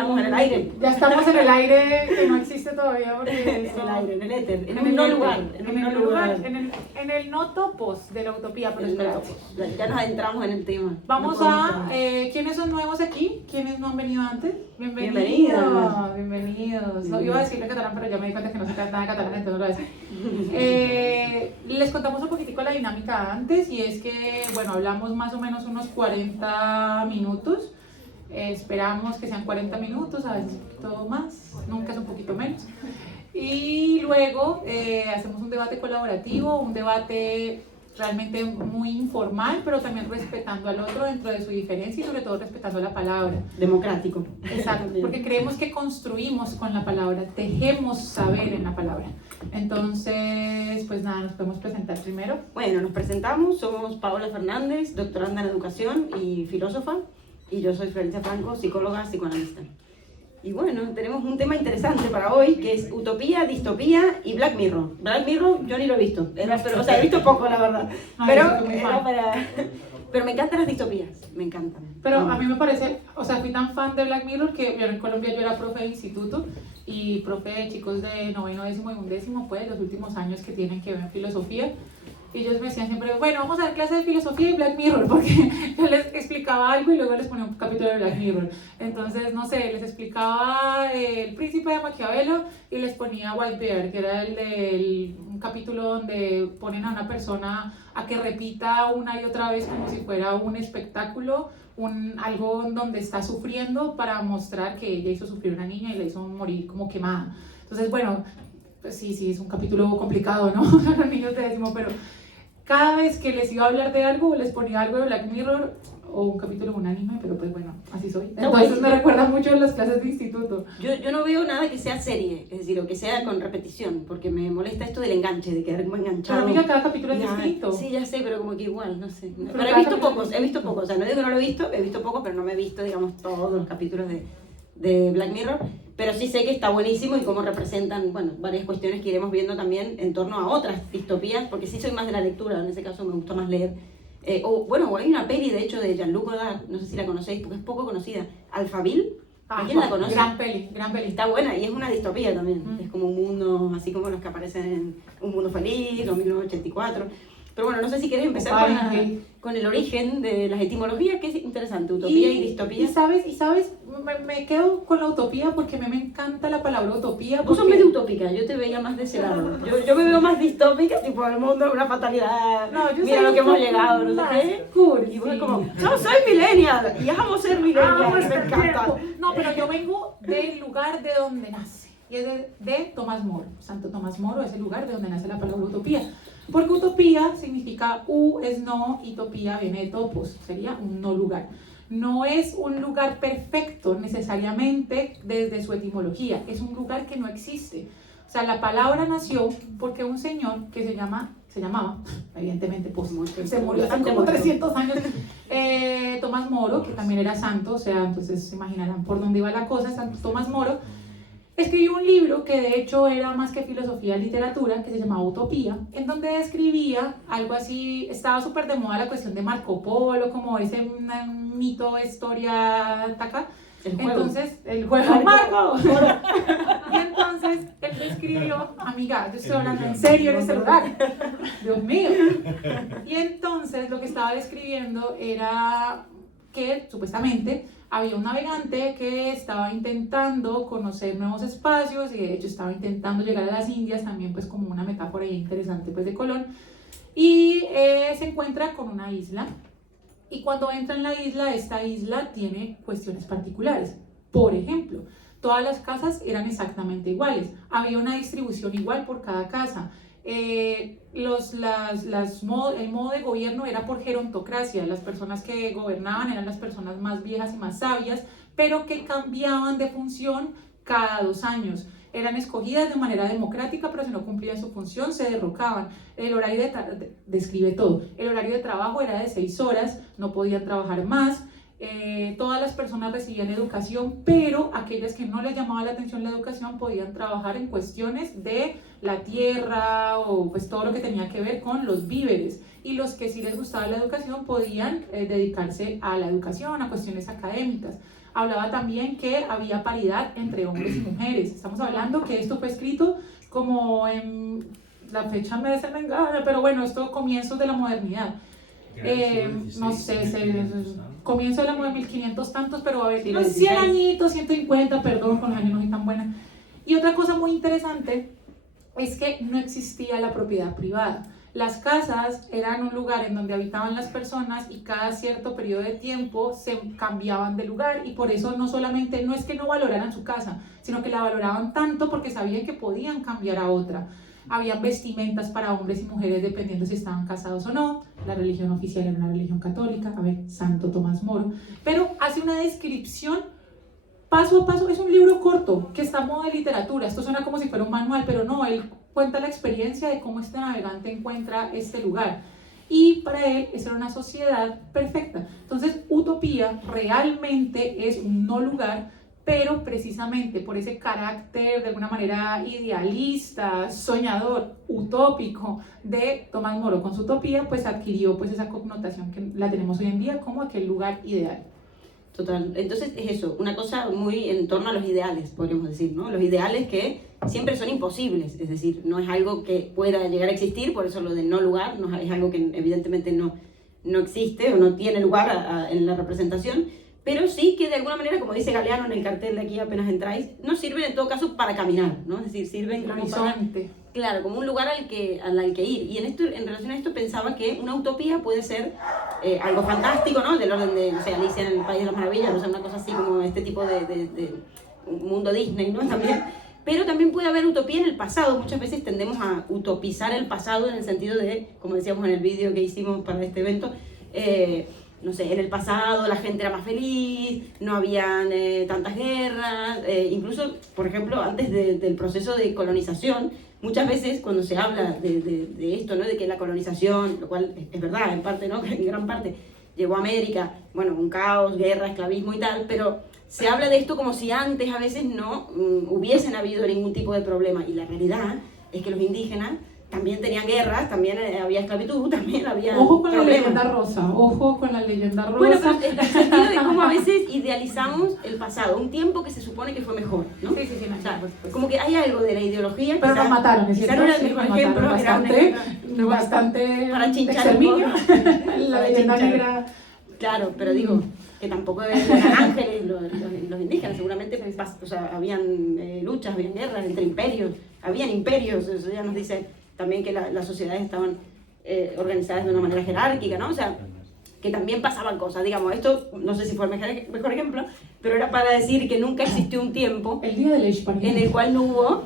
estamos en el aire. Ya estamos en el aire que no existe todavía porque En el aire, en el éter, en el un no éter, lugar. en el no topos de la utopía, pero espérate. Ya nos adentramos en el tema. Vamos No podemos a, parar. ¿quiénes son nuevos aquí? ¿Quiénes no han venido antes? Bienvenidos. Bienvenidos. No, iba a decirle catalán, pero ya me di cuenta que no sé nada de catalán, entonces no lo voy a decir. Les contamos un poquitico la dinámica antes, y es que, bueno, hablamos más o menos unos 40 minutos. Esperamos que sean 40 minutos, a veces un poquito más, nunca es un poquito menos. Y luego hacemos un debate colaborativo, un debate realmente muy informal, pero también respetando al otro dentro de su diferencia y sobre todo respetando la palabra. Democrático. Exacto, porque creemos que construimos con la palabra, dejemos saber en la palabra. Entonces, pues nada, nos podemos presentar primero. Bueno, nos presentamos, somos Paola Fernández, doctoranda en educación y filósofa, y yo soy Florencia Franco, psicóloga, psicoanalista. Y bueno, tenemos un tema interesante para hoy, que es utopía, distopía y Black Mirror. Black Mirror yo ni lo he visto, o sea, he visto poco, la verdad, pero me encantan las distopías, me encantan. Pero a mí me parece, o sea, fui tan fan de Black Mirror que yo en Colombia yo era profe de instituto y profe de chicos de noveno, décimo y undécimo, pues los últimos años que tienen que ver en filosofía. Y ellos me decían siempre, bueno, vamos a dar clase de filosofía y Black Mirror, porque yo les explicaba algo y luego les ponía un capítulo de Black Mirror. Entonces, no sé, les explicaba El Príncipe de Maquiavelo y les ponía Whitebeard, que era un capítulo donde ponen a una persona a que repita una y otra vez como si fuera un espectáculo, algo donde está sufriendo para mostrar que ella hizo sufrir a una niña y la hizo morir como quemada. Entonces, bueno, pues sí, es un capítulo complicado, ¿no? Los niños de décimo, pero cada vez que les iba a hablar de algo, les ponía algo de Black Mirror o un capítulo de un anime, pero pues bueno, así soy. Entonces me recuerda mucho a las clases de instituto. Yo no veo nada que sea serie, es decir, o que sea con repetición, porque me molesta esto del enganche, de quedar como enganchado. Pero amiga, cada capítulo es distinto. Sí, ya sé, pero como que igual, no sé. Pero he visto pocos, o sea, no digo que no lo he visto pocos, pero no me he visto, digamos, todos los capítulos de Black Mirror, pero sí sé que está buenísimo y cómo representan, bueno, varias cuestiones que iremos viendo también en torno a otras distopías, porque sí soy más de la lectura, en ese caso me gusta más leer. O hay una peli, de hecho, de Jean-Luc Godard, no sé si la conocéis, porque es poco conocida, Alphaville. ¿Quién la conoce? Gran peli. Está buena y es una distopía también, es como un mundo, así como los que aparecen en Un Mundo Feliz o 1984. Pero bueno, no sé si queréis empezar con el origen de las etimologías, que es interesante, utopía y distopía. Y sabes, me quedo con la utopía porque a mí me encanta la palabra utopía. Vos sos medio utópica, yo te veía más de ese lado. Yo me veo más distópica, tipo el mundo es una fatalidad, no, yo mira lo que hemos llegado, no sé qué. Cool, y vos como, yo soy millennial y amo ser millennial, me encanta. No, pero yo vengo del lugar de donde nace. Y es de Tomás Moro. Santo Tomás Moro es el lugar de donde nace la palabra utopía. Porque utopía significa es no, y topía viene de topos, sería un no lugar. No es un lugar perfecto necesariamente desde su etimología, es un lugar que no existe. O sea, la palabra nació porque un señor que se llamaba, evidentemente, pues se murió hace como 300 años, Tomás Moro, que también era santo, o sea, entonces se imaginarán por dónde iba la cosa. Santo Tomás Moro escribió un libro que de hecho era más que filosofía y literatura, que se llamaba Utopía, en donde describía algo así, estaba súper de moda la cuestión de Marco Polo, como ese mito, historia, taca. Entonces, el juego Marco. Y entonces él escribió, amiga, yo estoy hablando en serio en este lugar, Dios mío. Y entonces lo que estaba describiendo era que supuestamente había un navegante que estaba intentando conocer nuevos espacios y de hecho estaba intentando llegar a las Indias, también pues como una metáfora interesante pues de Colón, y se encuentra con una isla, y cuando entra en la isla, esta isla tiene cuestiones particulares. Por ejemplo, todas las casas eran exactamente iguales, había una distribución igual por cada casa. El modo de gobierno era por gerontocracia, las personas que gobernaban eran las personas más viejas y más sabias, pero que cambiaban de función cada 2 años. Eran escogidas de manera democrática, pero si no cumplían su función se derrocaban. El horario describe todo. El horario de trabajo era de 6 horas, no podían trabajar más. Todas las personas recibían educación, pero aquellas que no les llamaba la atención la educación podían trabajar en cuestiones de la tierra o pues todo lo que tenía que ver con los víveres. Y los que sí les gustaba la educación podían dedicarse a la educación, a cuestiones académicas. Hablaba también que había paridad entre hombres y mujeres. Estamos hablando que esto fue escrito como en la fecha me desengana, pero bueno, esto comienzos de la modernidad. No sé, comienzo de la modernidad, 1500 tantos, pero a ver, Sí, unos 100 añitos, 150, perdón, con los años no soy tan buena. Y otra cosa muy interesante es que no existía la propiedad privada. Las casas eran un lugar en donde habitaban las personas y cada cierto periodo de tiempo se cambiaban de lugar, y por eso no solamente, no es que no valoraran su casa, sino que la valoraban tanto porque sabían que podían cambiar a otra. Habían vestimentas para hombres y mujeres dependiendo si estaban casados o no. La religión oficial era una religión católica, a ver, Santo Tomás Moro, pero hace una descripción paso a paso. Es un libro corto que está a modo de literatura. Esto suena como si fuera un manual, pero no, él cuenta la experiencia de cómo este navegante encuentra este lugar. Y para él, esa era una sociedad perfecta. Entonces, Utopía realmente es un no lugar, pero precisamente por ese carácter de alguna manera idealista, soñador, utópico de Tomás Moro con su Utopía, pues adquirió pues esa connotación que la tenemos hoy en día como aquel lugar ideal. Total. Entonces es eso, una cosa muy en torno a los ideales, podríamos decir, ¿no? Los ideales que siempre son imposibles, es decir, no es algo que pueda llegar a existir, por eso lo del no lugar, no es algo que evidentemente no existe o no tiene lugar en la representación, pero sí que de alguna manera, como dice Galeano en el cartel de aquí apenas entráis, nos sirven en todo caso para caminar, ¿no? Es decir, sirven como para, claro, como un lugar al que ir. Y en relación a esto pensaba que una utopía puede ser algo fantástico, ¿no? Del orden de, no sé, Alicia en el País de las Maravillas, o sea, una cosa así como este tipo de un mundo Disney, ¿no? También. Pero también puede haber utopía en el pasado. Muchas veces tendemos a utopizar el pasado en el sentido de, como decíamos en el vídeo que hicimos para este evento, no sé, en el pasado la gente era más feliz, no habían tantas guerras, incluso, por ejemplo, antes del proceso de colonización, muchas veces cuando se habla de esto, ¿no? De que la colonización, lo cual es verdad, en parte, ¿no? En gran parte, llegó a América, bueno, un caos, guerra, esclavismo y tal, pero se habla de esto como si antes a veces no hubiesen habido ningún tipo de problema, y la realidad es que los indígenas también tenían guerras, también había esclavitud, también había ojo con problemas. La leyenda rosa, ojo con la leyenda rosa. Bueno, pues en el sentido de cómo a veces idealizamos el pasado, un tiempo que se supone que fue mejor, ¿no? Sí, no, o sea, como que hay algo de la ideología. Pero nos mataron, es cierto. No era el mejor ejemplo, bastante para chinchar la leyenda negra. Claro, pero digo, que tampoco eran ángeles los indígenas, seguramente o sea, habían luchas, habían guerras entre imperios, habían imperios, eso ya nos dice también que las sociedades estaban organizadas de una manera jerárquica, ¿no? O sea, que también pasaban cosas, digamos, esto no sé si fue el mejor ejemplo, pero era para decir que nunca existió un tiempo el día de la hispanidad en el cual no hubo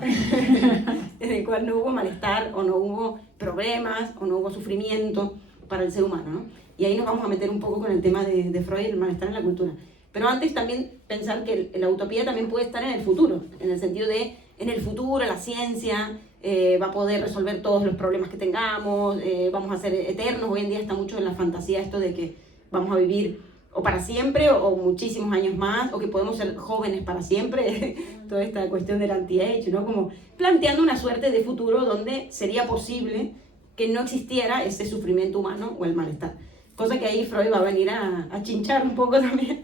malestar, o no hubo problemas, o no hubo sufrimiento para el ser humano, ¿no? Y ahí nos vamos a meter un poco con el tema de Freud, el malestar en la cultura. Pero antes también pensar que la utopía también puede estar en el futuro, en el sentido de, en el futuro la ciencia va a poder resolver todos los problemas que tengamos, vamos a ser eternos. Hoy en día está mucho en la fantasía esto de que vamos a vivir o para siempre o muchísimos años más, o que podemos ser jóvenes para siempre, toda esta cuestión del anti-age, ¿no? Como planteando una suerte de futuro donde sería posible que no existiera ese sufrimiento humano o el malestar. Cosa que ahí Freud va a venir a chinchar un poco también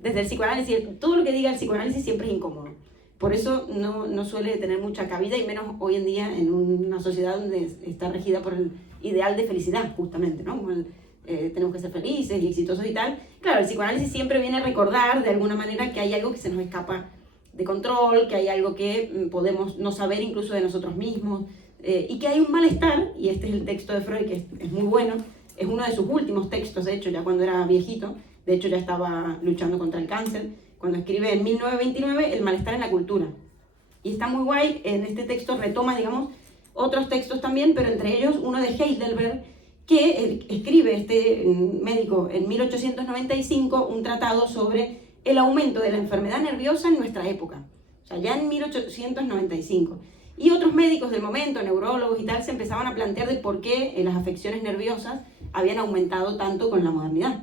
desde el psicoanálisis. Todo lo que diga el psicoanálisis siempre es incómodo. Por eso no suele tener mucha cabida, y menos hoy en día en una sociedad donde está regida por el ideal de felicidad, justamente, ¿no? Como tenemos que ser felices y exitosos y tal. Claro, el psicoanálisis siempre viene a recordar de alguna manera que hay algo que se nos escapa de control, que hay algo que podemos no saber incluso de nosotros mismos, y que hay un malestar, y este es el texto de Freud, que es muy bueno. Es uno de sus últimos textos, de hecho, ya cuando era viejito. De hecho, ya estaba luchando contra el cáncer, cuando escribe en 1929 El malestar en la cultura. Y está muy guay, en este texto retoma, digamos, otros textos también, pero entre ellos uno de Heidelberg, que escribe este médico en 1895 un tratado sobre el aumento de la enfermedad nerviosa en nuestra época. O sea, ya en 1895. Y otros médicos del momento, neurólogos y tal, se empezaban a plantear de por qué las afecciones nerviosas habían aumentado tanto con la modernidad.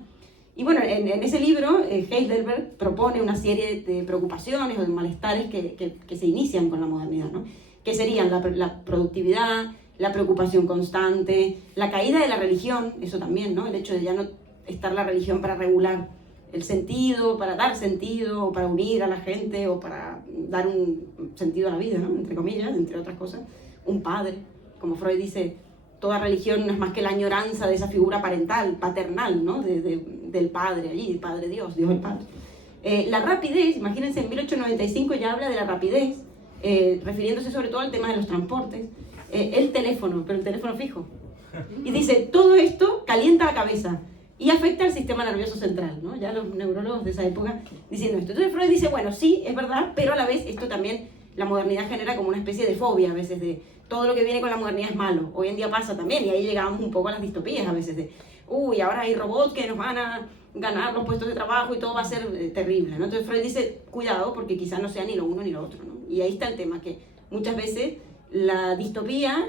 Y bueno, en ese libro, Heidelberg propone una serie de preocupaciones o de malestares que se inician con la modernidad, ¿no? Que serían la productividad, la preocupación constante, la caída de la religión, eso también, ¿no? El hecho de ya no estar la religión para regular el sentido, para dar sentido, o para unir a la gente, o para dar un sentido a la vida, ¿no? Entre comillas, entre otras cosas. Un padre, como Freud dice, toda religión no es más que la añoranza de esa figura parental, paternal, ¿no? Del padre allí, el padre Dios, Dios el Padre. La rapidez, imagínense, en 1895 ya habla de la rapidez, refiriéndose sobre todo al tema de los transportes, el teléfono, pero el teléfono fijo. Y dice, todo esto calienta la cabeza y afecta al sistema nervioso central, ¿no? Ya los neurólogos de esa época diciendo esto. Entonces Freud dice, bueno, sí, es verdad, pero a la vez esto también, la modernidad genera como una especie de fobia a veces de todo lo que viene con la modernidad es malo. Hoy en día pasa también, y ahí llegamos un poco a las distopías a veces de, uy, ahora hay robots que nos van a ganar los puestos de trabajo y todo va a ser terrible, ¿no? Entonces Freud dice, cuidado, porque quizás no sea ni lo uno ni lo otro, ¿no? Y ahí está el tema, que muchas veces la distopía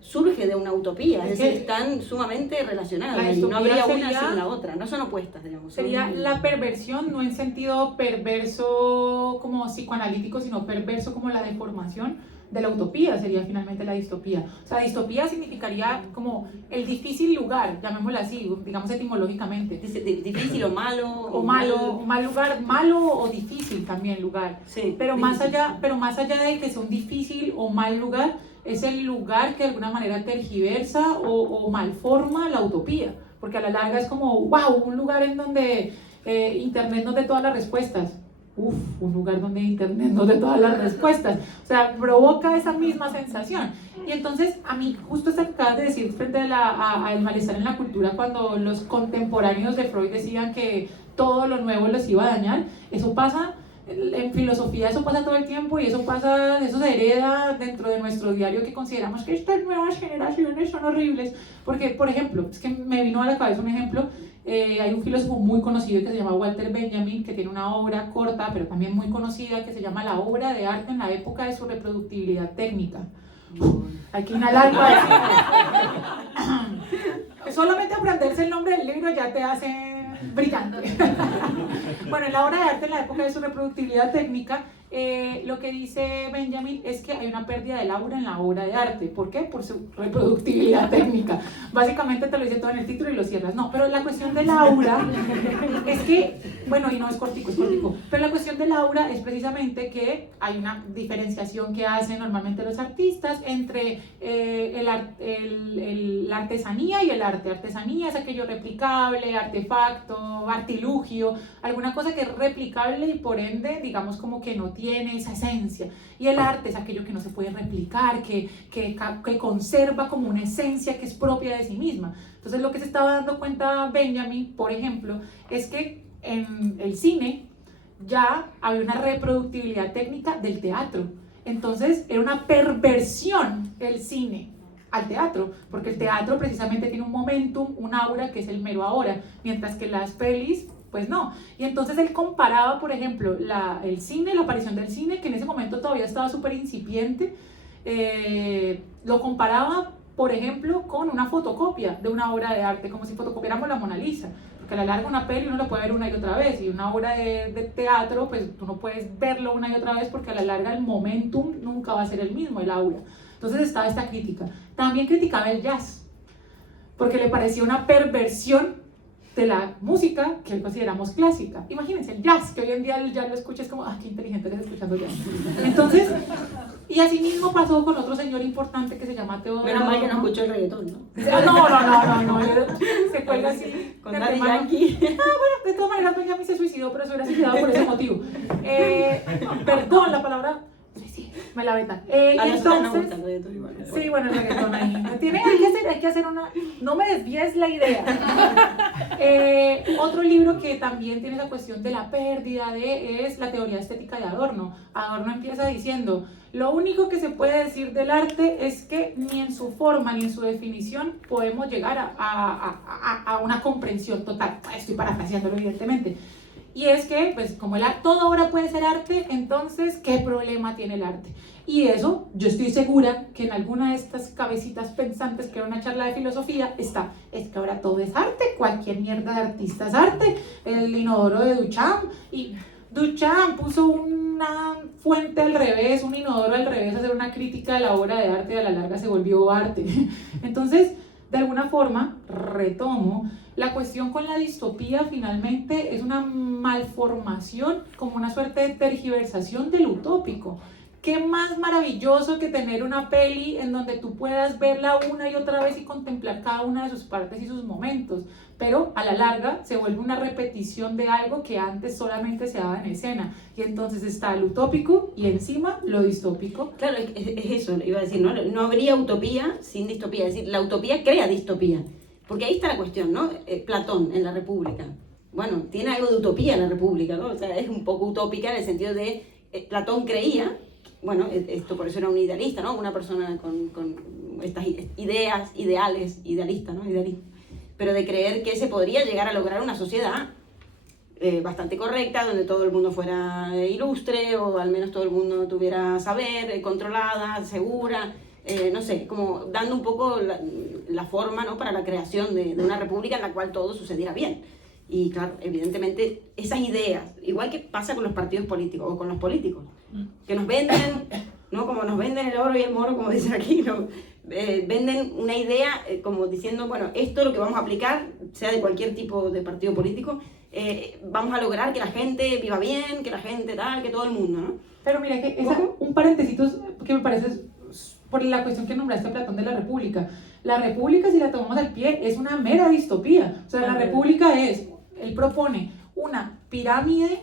surge de una utopía, es decir, están sumamente relacionadas y no habría una sin la otra, no son opuestas, digamos. Sería la perversión, no en sentido perverso como psicoanalítico, sino perverso como la deformación de la utopía, sería finalmente la distopía. O sea, distopía significaría como el difícil lugar, llamémoslo así, digamos etimológicamente. Difícil o malo. O malo, mal lugar, malo o difícil también lugar. Sí, pero más allá de que sea un difícil o mal lugar, es el lugar que de alguna manera tergiversa o malforma la utopía. Porque a la larga es como, wow, un lugar en donde Internet nos dé todas las respuestas. Uf, un lugar donde Internet nos dé todas las respuestas. O sea, provoca esa misma sensación. Y entonces, a mí, justo esto que acabas de decir frente al malestar en la cultura, cuando los contemporáneos de Freud decían que todo lo nuevo los iba a dañar, eso pasa. En filosofía eso pasa todo el tiempo y eso se hereda dentro de nuestro diario, que consideramos que estas nuevas generaciones son horribles. Porque, por ejemplo, es que me vino a la cabeza un ejemplo, hay un filósofo muy conocido que se llama Walter Benjamin, que tiene una obra corta, pero también muy conocida, que se llama La obra de arte en la época de su reproductibilidad técnica. Hay que inhalar para solamente aprenderse el nombre del libro ya te hace brillante. Bueno, en la obra de arte en la época de su reproductibilidad técnica, lo que dice Benjamin es que hay una pérdida del aura en la obra de arte. ¿Por qué? Por su reproductibilidad técnica. Básicamente te lo dice todo en el título y lo cierras. No, pero la cuestión del aura es que, bueno, y no es cortico, pero la cuestión del aura es precisamente que hay una diferenciación que hacen normalmente los artistas entre la artesanía y el arte. Artesanía es aquello replicable, artefacto, artilugio, alguna cosa que es replicable y por ende, digamos, como que no tiene esa esencia. Y el arte es aquello que no se puede replicar, que conserva como una esencia que es propia de sí misma. Entonces, lo que se estaba dando cuenta Benjamin, por ejemplo, es que en el cine ya había una reproductibilidad técnica del teatro. Entonces, era una perversión el cine al teatro, porque el teatro precisamente tiene un momentum, un aura que es el mero ahora, mientras que las pelis pues no. Y entonces él comparaba, por ejemplo, el cine, la aparición del cine, que en ese momento todavía estaba súper incipiente, lo comparaba, por ejemplo, con una fotocopia de una obra de arte, como si fotocopiáramos la Mona Lisa, porque a la larga una peli uno la puede ver una y otra vez, y una obra de teatro, pues tú no puedes verlo una y otra vez, porque a la larga el momentum nunca va a ser el mismo, el aura. Entonces estaba esta crítica. También criticaba el jazz, porque le parecía una perversión de la música que hoy consideramos clásica. Imagínense, el jazz, que hoy en día el jazz lo escuchas como, qué inteligente eres escuchando jazz. Entonces, y así mismo pasó con otro señor importante que se llama Teodoro. Menos mal que no escuchó el reggaetón, ¿no? No, se cuelga así. Con Daddy Yankee. Bueno, de todas maneras, Benjamin se suicidó, pero se hubiera suicidado por ese motivo. Perdón, la palabra... Sí, me la vetan. Entonces, sí, bueno, el reggaetón ahí. Hay que hacer una... No me desvíes la idea. Otro libro que también tiene la cuestión de la pérdida es La teoría estética de Adorno. Adorno empieza diciendo, lo único que se puede decir del arte es que ni en su forma ni en su definición podemos llegar a una comprensión total. Estoy parafraseándolo evidentemente. Y es que, pues, como toda obra puede ser arte, entonces, ¿qué problema tiene el arte? Y eso, yo estoy segura que en alguna de estas cabecitas pensantes que era una charla de filosofía está, es que ahora todo es arte, cualquier mierda de artista es arte, el inodoro de Duchamp, y Duchamp puso una fuente al revés, un inodoro al revés, a hacer una crítica de la obra de arte y a la larga se volvió arte. Entonces, de alguna forma, retomo, la cuestión con la distopía finalmente es una malformación, como una suerte de tergiversación del utópico. ¿Qué más maravilloso que tener una peli en donde tú puedas verla una y otra vez y contemplar cada una de sus partes y sus momentos? Pero a la larga se vuelve una repetición de algo que antes solamente se daba en escena. Y entonces está el utópico y encima lo distópico. Claro, es eso, iba a decir, ¿no? No habría utopía sin distopía. Es decir, la utopía crea distopía. Porque ahí está la cuestión, ¿no? Platón en la República. Bueno, tiene algo de utopía en la República, ¿no? O sea, es un poco utópica en el sentido de Platón creía, bueno, esto por eso era un idealista, ¿no? Una persona con estas ideas, ideales, idealista, ¿no? Idealista. Pero de creer que se podría llegar a lograr una sociedad bastante correcta, donde todo el mundo fuera ilustre, o al menos todo el mundo tuviera saber, controlada, segura, no sé, como dando un poco la forma, ¿no? Para la creación de una república en la cual todo sucediera bien. Y claro, evidentemente esas ideas, igual que pasa con los partidos políticos o con los políticos, que nos venden, ¿no? Como nos venden el oro y el moro, como dicen aquí, ¿no? Venden una idea como diciendo, bueno, esto es lo que vamos a aplicar, sea de cualquier tipo de partido político, vamos a lograr que la gente viva bien, que la gente tal, que todo el mundo, ¿no? Pero mira, que un paréntesis que me parece por la cuestión que nombraste a Platón de la República. La República, si la tomamos al pie, es una mera distopía. O sea, la República él propone una pirámide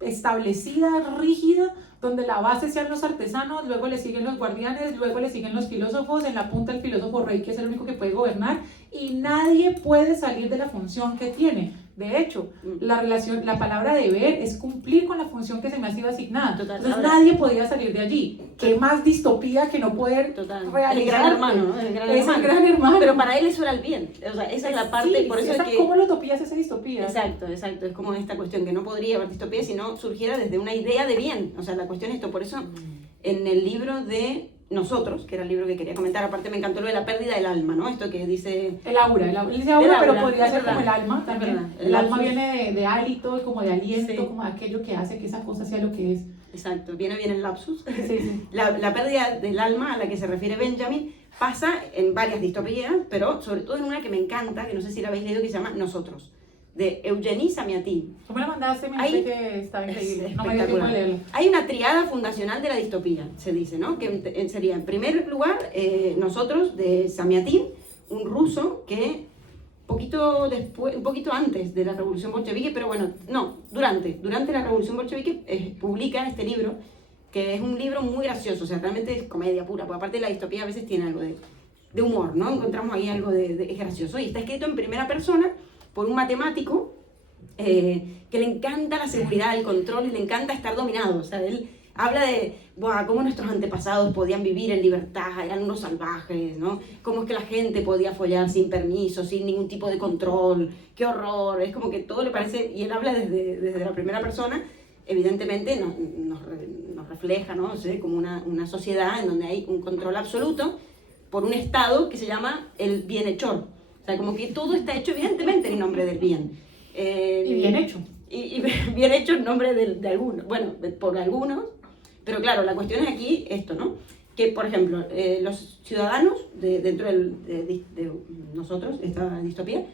establecida, rígida, donde la base sean los artesanos, luego le siguen los guardianes, luego le siguen los filósofos, en la punta el filósofo rey, que es el único que puede gobernar, y nadie puede salir de la función que tiene. De hecho, la palabra deber es cumplir con la función que se me ha sido asignada. Total, entonces nadie podía salir de allí. ¿Qué más distopía que no poder realizar? El gran hermano, ¿no? El gran hermano. Pero para él eso era el bien. O sea, esa es la parte, por eso es que... ¿Cómo la utopía es esa distopía? Exacto. Es como esta cuestión que no podría haber distopía si no surgiera desde una idea de bien. O sea, la cuestión es esto. Por eso, en el libro de Nosotros, que era el libro que quería comentar, aparte me encantó lo de la pérdida del alma, ¿no? Esto que dice... El aura, él dice aura, pero podría ser verdad, como el alma también. Verdad, el alma viene de hálito, como de aliento, sí. como de aquello que hace que esa cosa sea lo que es. Exacto, viene bien el lapsus. Sí, sí. La pérdida del alma a la que se refiere Benjamin pasa en varias distopías, pero sobre todo en una que me encanta, que no sé si la habéis leído, que se llama Nosotros, de Eugénie Samiatin. Tú me la mandaste, me parece que estaba increíble. No me dio tiempo de leerlo. Hay una triada fundacional de la distopía, se dice, ¿no? Que sería, en primer lugar, Nosotros, de Samiatin, un ruso que un poquito antes de la Revolución Bolchevique, pero bueno, no, durante la Revolución Bolchevique publica este libro, que es un libro muy gracioso, o sea, realmente es comedia pura, porque aparte de la distopía a veces tiene algo de humor, ¿no? Encontramos ahí algo es gracioso, y está escrito en primera persona por un matemático que le encanta la seguridad, el control, y le encanta estar dominado. O sea, él habla de cómo nuestros antepasados podían vivir en libertad, eran unos salvajes, ¿no? Cómo es que la gente podía follar sin permiso, sin ningún tipo de control, qué horror. Es como que todo le parece, y él habla desde la primera persona, evidentemente nos refleja, ¿no? O sea, como una sociedad en donde hay un control absoluto por un Estado que se llama el bienhechor. O sea, como que todo está hecho evidentemente en nombre del bien. Y bien hecho. Y bien hecho en nombre de algunos, bueno, por algunos, pero claro, la cuestión es aquí esto, ¿no? Que, por ejemplo, los ciudadanos dentro de nosotros, esta distopía,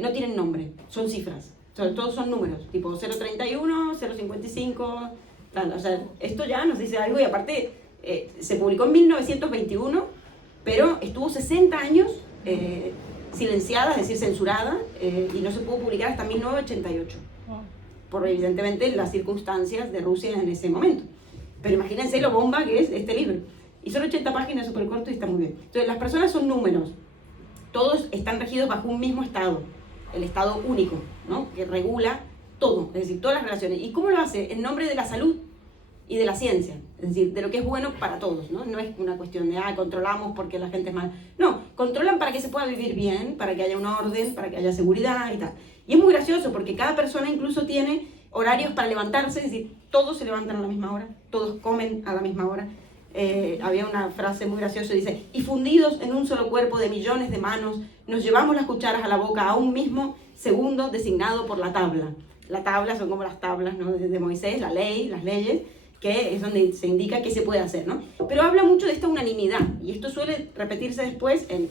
no tienen nombre, son cifras, todos son números, tipo 031, 055, tal, o sea, esto ya nos dice algo, y aparte se publicó en 1921, pero estuvo 60 años silenciada, es decir, censurada, y no se pudo publicar hasta 1988, por evidentemente las circunstancias de Rusia en ese momento. Pero imagínense lo bomba que es este libro. Y son 80 páginas, súper corto y está muy bien. Entonces, las personas son números, todos están regidos bajo un mismo Estado, el Estado único, ¿no? Que regula todo, es decir, todas las relaciones. ¿Y cómo lo hace? En nombre de la salud y de la ciencia, es decir, de lo que es bueno para todos, ¿no? No es una cuestión de, controlamos porque la gente es mala. No, controlan para que se pueda vivir bien, para que haya un orden, para que haya seguridad y tal. Y es muy gracioso porque cada persona incluso tiene horarios para levantarse, es decir, todos se levantan a la misma hora, todos comen a la misma hora. Había una frase muy graciosa, dice, y fundidos en un solo cuerpo de millones de manos, nos llevamos las cucharas a la boca a un mismo segundo designado por la tabla. La tabla son como las tablas, ¿no?, de Moisés, la ley, las leyes, que es donde se indica qué se puede hacer, ¿no? Pero habla mucho de esta unanimidad, y esto suele repetirse después en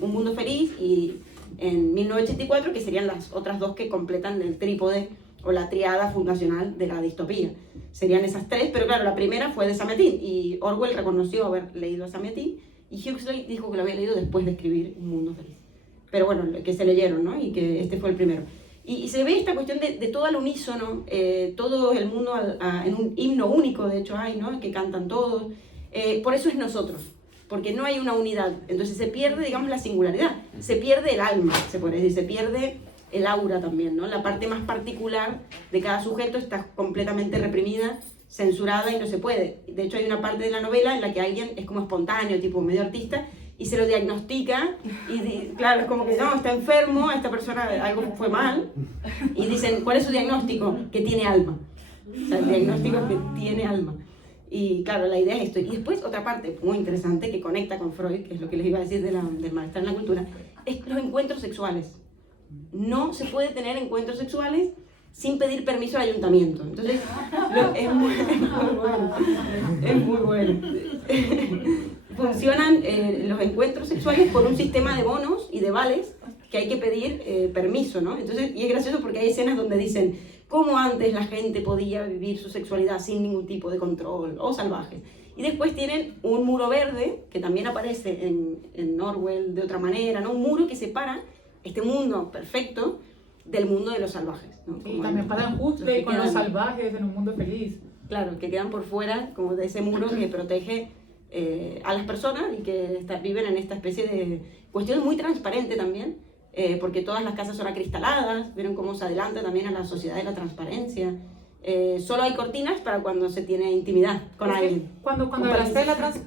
Un Mundo Feliz y en 1984, que serían las otras dos que completan el trípode o la triada fundacional de la distopía. Serían esas tres, pero claro, la primera fue de Samyatin, y Orwell reconoció haber leído a Samyatin, y Huxley dijo que lo había leído después de escribir Un Mundo Feliz. Pero bueno, que se leyeron, ¿no? Y que este fue el primero. Y se ve esta cuestión de todo al unísono, todo el mundo en un himno único, de hecho hay, ¿no?, que cantan todos. Por eso es nosotros, porque no hay una unidad. Entonces se pierde, digamos, la singularidad, se pierde el alma, se puede decir, se pierde el aura también, ¿no? La parte más particular de cada sujeto está completamente reprimida, censurada y no se puede. De hecho hay una parte de la novela en la que alguien es como espontáneo, tipo medio artista, y se lo diagnostica, y claro, es como que no, está enfermo, a esta persona algo fue mal, y dicen, ¿cuál es su diagnóstico? Que tiene alma. O sea, el diagnóstico es que tiene alma. Y claro, la idea es esto. Y después otra parte muy interesante que conecta con Freud, que es lo que les iba a decir del malestar en la cultura, es los encuentros sexuales. No se puede tener encuentros sexuales sin pedir permiso al ayuntamiento. Entonces, es muy bueno. Es muy bueno. Funcionan los encuentros sexuales por un sistema de bonos y de vales que hay que pedir permiso, ¿no? Entonces, y es gracioso porque hay escenas donde dicen cómo antes la gente podía vivir su sexualidad sin ningún tipo de control, o salvajes. Y después tienen un muro verde, que también aparece en Orwell de otra manera, ¿no? Un muro que separa este mundo perfecto del mundo de los salvajes, ¿no? Sí, también para Huxley con los salvajes en Un Mundo Feliz. Claro, que quedan por fuera como de ese muro que protege a las personas y que viven en esta especie de cuestión muy transparente también, porque todas las casas son acristaladas, vieron cómo se adelanta también a la sociedad de la transparencia. Solo hay cortinas para cuando se tiene intimidad con alguien. Cuando hablaste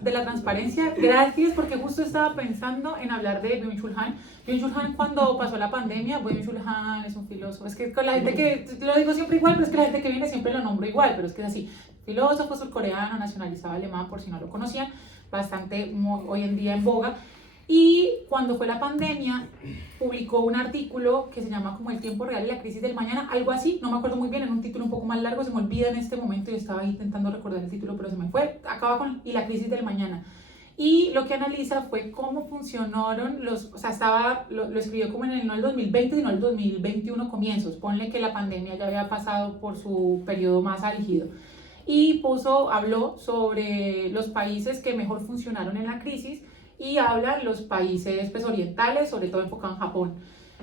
de la transparencia, gracias, porque justo estaba pensando en hablar de Byung-Chul Han. Byung-Chul Han, cuando pasó la pandemia, Byung-Chul Han es un filósofo. Es que con la gente que, lo digo siempre igual, pero es que la gente que viene siempre lo nombro igual, pero es que es así. Filósofo surcoreano, nacionalizado alemán, por si no lo conocían, bastante hoy en día en boga. Y cuando fue la pandemia, publicó un artículo que se llama como El tiempo real y la crisis del mañana, algo así, no me acuerdo muy bien, en un título un poco más largo, se me olvida en este momento, yo estaba intentando recordar el título, pero se me fue, acaba con y la crisis del mañana. Y lo que analiza fue cómo funcionaron o sea, lo escribió como no el 2020, sino el 2021 comienzos, ponle que la pandemia ya había pasado por su periodo más álgido. Y habló sobre los países que mejor funcionaron en la crisis, y hablan los países pues, orientales, sobre todo enfocado en Japón.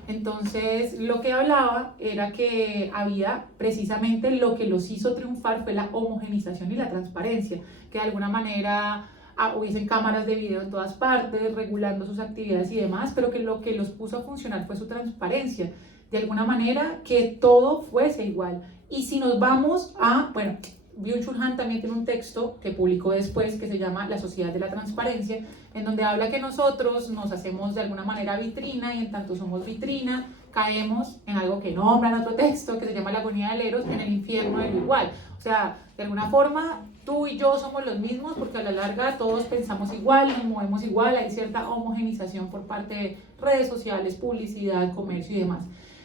Entonces, lo que hablaba era que había precisamente lo que los hizo triunfar fue la homogenización y la transparencia, que de alguna manera hubiesen cámaras de video en todas partes, regulando sus actividades y demás, pero que lo que los puso a funcionar fue su transparencia, de alguna manera que todo fuese igual. Y si nos vamos bueno, Byung-Chul Han también tiene un texto que publicó después que se llama La Sociedad de la Transparencia, en donde habla que nosotros nos hacemos de alguna manera vitrina, y en tanto somos vitrina, caemos en algo que nombra en otro texto, que se llama La agonía del Eros, en el infierno del igual. O sea, de alguna forma, tú y yo somos los mismos, porque a la larga todos pensamos igual, nos movemos igual, hay cierta homogenización por parte de redes sociales, publicidad, comercio y demás.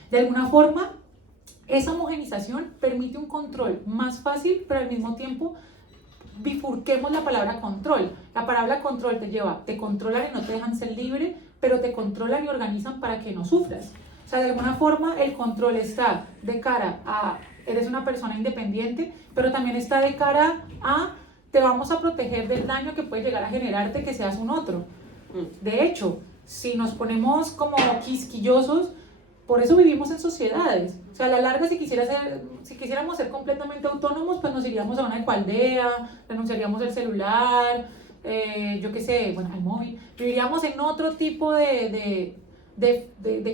De alguna forma, esa homogenización permite un control más fácil, pero al mismo tiempo bifurquemos la palabra control. La palabra control te controlan y no te dejan ser libre, pero te controlan y organizan para que no sufras. O sea, de alguna forma el control está de cara a eres una persona independiente, pero también está de cara a te vamos a proteger del daño que puede llegar a generarte que seas un otro. De hecho, si nos ponemos como quisquillosos, por eso vivimos en sociedades. O sea, a la larga, si quisiéramos ser completamente autónomos, pues nos iríamos a una ecoaldea, renunciaríamos al celular, yo qué sé, bueno, al móvil. Viviríamos en otro tipo de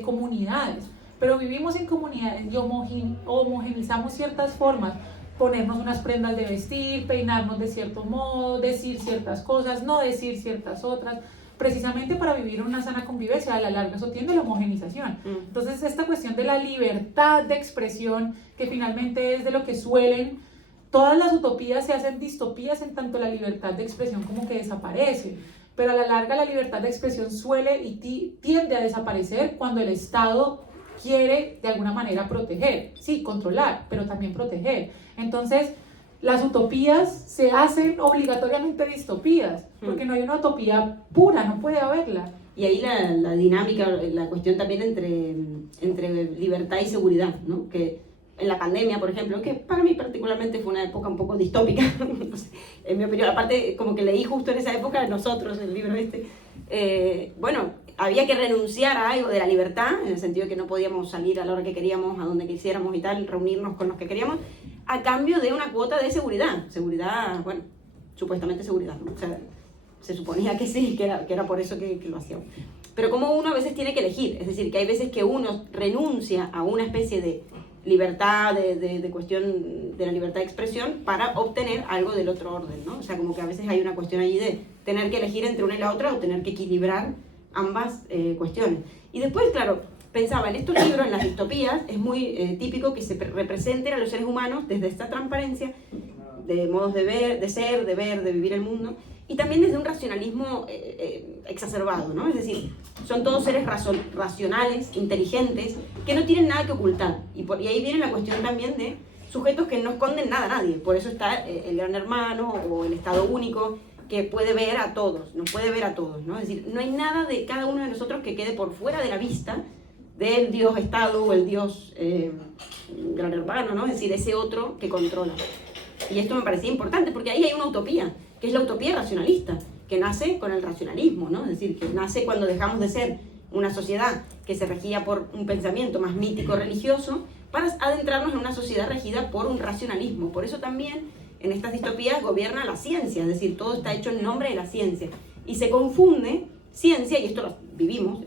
comunidades. Pero vivimos en comunidades y homogenizamos ciertas formas. Ponernos unas prendas de vestir, peinarnos de cierto modo, decir ciertas cosas, no decir ciertas otras. precisamente para vivir una sana convivencia. A la larga eso tiende a la homogenización. Entonces esta cuestión de la libertad de expresión, que finalmente es de lo que suelen, todas las utopías se hacen distopías en tanto la libertad de expresión como que desaparece, pero a la larga la libertad de expresión suele y tiende a desaparecer cuando el Estado quiere de alguna manera proteger, sí, controlar, pero también proteger. Entonces, las utopías se hacen obligatoriamente distopías, porque no hay una utopía pura, no puede haberla. Y ahí la dinámica, la cuestión también entre libertad y seguridad, ¿no? Que en la pandemia, por ejemplo, que para mí particularmente fue una época un poco distópica, no sé, en mi opinión, aparte como que leí justo en esa época nosotros, el libro bueno, había que renunciar a algo de la libertad, en el sentido de que no podíamos salir a la hora que queríamos, a donde quisiéramos y tal, reunirnos con los que queríamos, a cambio de una cuota de seguridad, bueno, supuestamente seguridad, ¿no? O sea, se suponía que sí, que era por eso que lo hacíamos. Pero como uno a veces tiene que elegir, es decir, que hay veces que uno renuncia a una especie de libertad, de cuestión de la libertad de expresión para obtener algo del otro orden, ¿no? O sea, como que a veces hay una cuestión allí de tener que elegir entre una y la otra o tener que equilibrar ambas cuestiones. Y después, claro, pensaba en estos libros, en las distopías, es muy típico que se representen a los seres humanos desde esta transparencia de modos de ver, de ser, de ver, de vivir el mundo, y también desde un racionalismo exacerbado, ¿no? Es decir, son todos seres racionales, inteligentes, que no tienen nada que ocultar. Y ahí viene la cuestión también de sujetos que no esconden nada a nadie. Por eso está el gran hermano o el Estado único, que puede ver a todos, nos puede ver a todos, ¿no? Es decir, no hay nada de cada uno de nosotros que quede por fuera de la vista del Dios Estado o el Dios gran hermano, ¿no? Es decir, ese otro que controla. Y esto me parecía importante porque ahí hay una utopía, que es la utopía racionalista, que nace con el racionalismo, ¿no? Es decir, que nace cuando dejamos de ser una sociedad que se regía por un pensamiento más mítico religioso para adentrarnos en una sociedad regida por un racionalismo. Por eso también en estas distopías gobierna la ciencia, es decir, todo está hecho en nombre de la ciencia. Y se confunde ciencia, y esto lo vivimos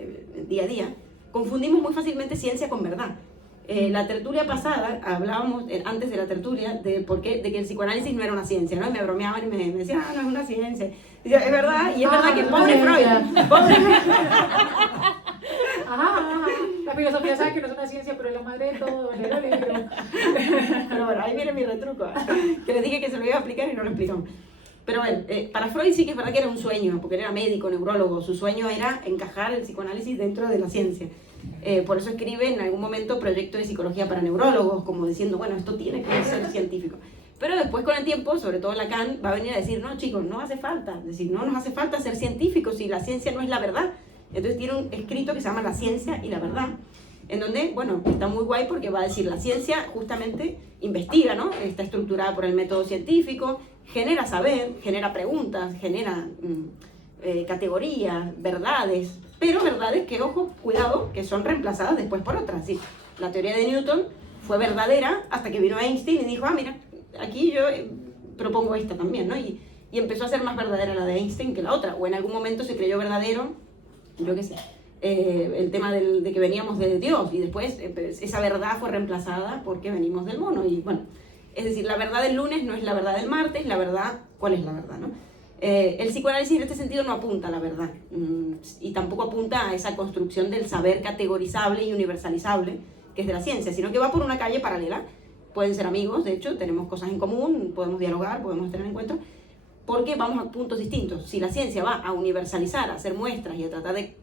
día a día, confundimos muy fácilmente ciencia con verdad. La tertulia pasada, hablábamos antes de la tertulia de que el psicoanálisis no era una ciencia, ¿no? Y me bromeaban y me decían, no es una ciencia. Y decía, es verdad, y es verdad que pobre Freud, pobre... La filosofía sabe que no es una ciencia, pero es la madre de todo, Pero bueno, ahí viene mi retruco, que les dije que se lo iba a explicar y no lo explicamos. Pero bueno, para Freud sí que es verdad que era un sueño, porque él era médico, neurólogo, su sueño era encajar el psicoanálisis dentro de la ciencia. Por eso escribe en algún momento proyecto de psicología para neurólogos, como diciendo, bueno, esto tiene que ser científico. Pero después con el tiempo, sobre todo Lacan, va a venir a decir, no chicos, no hace falta, es decir, no nos hace falta ser científicos si la ciencia no es la verdad. Entonces tiene un escrito que se llama La ciencia y la verdad, en donde, bueno, está muy guay porque va a decir, la ciencia justamente investiga, ¿no? Está estructurada por el método científico, genera saber, genera preguntas, genera categorías, verdades, pero verdades que, ojo, cuidado, que son reemplazadas después por otras. Sí, la teoría de Newton fue verdadera hasta que vino Einstein y dijo, mira, aquí yo propongo esta también, ¿no? Y empezó a ser más verdadera la de Einstein que la otra, o en algún momento se creyó verdadero, yo qué sé, el tema de que veníamos de Dios, y después esa verdad fue reemplazada porque venimos del mono, y bueno, es decir, la verdad del lunes no es la verdad del martes, la verdad, ¿cuál es la verdad, no? El psicoanálisis en este sentido no apunta a la verdad, y tampoco apunta a esa construcción del saber categorizable y universalizable, que es de la ciencia, sino que va por una calle paralela. Pueden ser amigos, de hecho, tenemos cosas en común, podemos dialogar, podemos tener encuentros, porque vamos a puntos distintos. Si la ciencia va a universalizar, a hacer muestras y a tratar de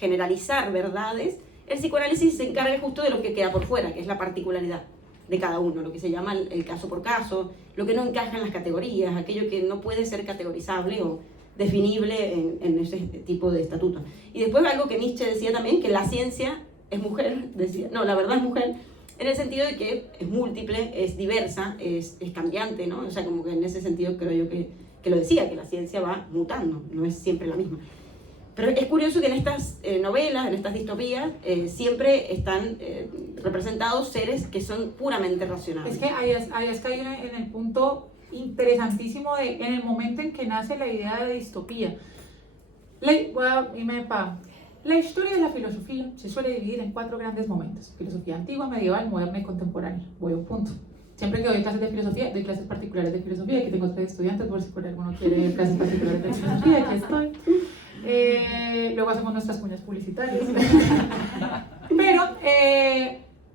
generalizar verdades, el psicoanálisis se encarga justo de lo que queda por fuera, que es la particularidad de cada uno, lo que se llama el caso por caso, lo que no encaja en las categorías, aquello que no puede ser categorizable o definible en ese tipo de estatutos. Y después algo que Nietzsche decía también, que la ciencia es mujer, decía, no, la verdad es mujer, en el sentido de que es múltiple, es diversa, es cambiante, ¿no? O sea, como que en ese sentido creo yo que lo decía, que la ciencia va mutando, no es siempre la misma. Pero es curioso que en estas novelas, en estas distopías, siempre están representados seres que son puramente racionales. Es que ahí has caído en el punto interesantísimo en el momento en que nace la idea de distopía. La historia de la filosofía se suele dividir en 4 grandes momentos: filosofía antigua, medieval, moderna y contemporánea. Voy a un punto. Siempre que doy clases de filosofía, doy clases particulares de filosofía. Aquí tengo 3 estudiantes, por si por alguno quiere clases particulares de filosofía, aquí estoy. Luego hacemos nuestras cuñas publicitarias. Pero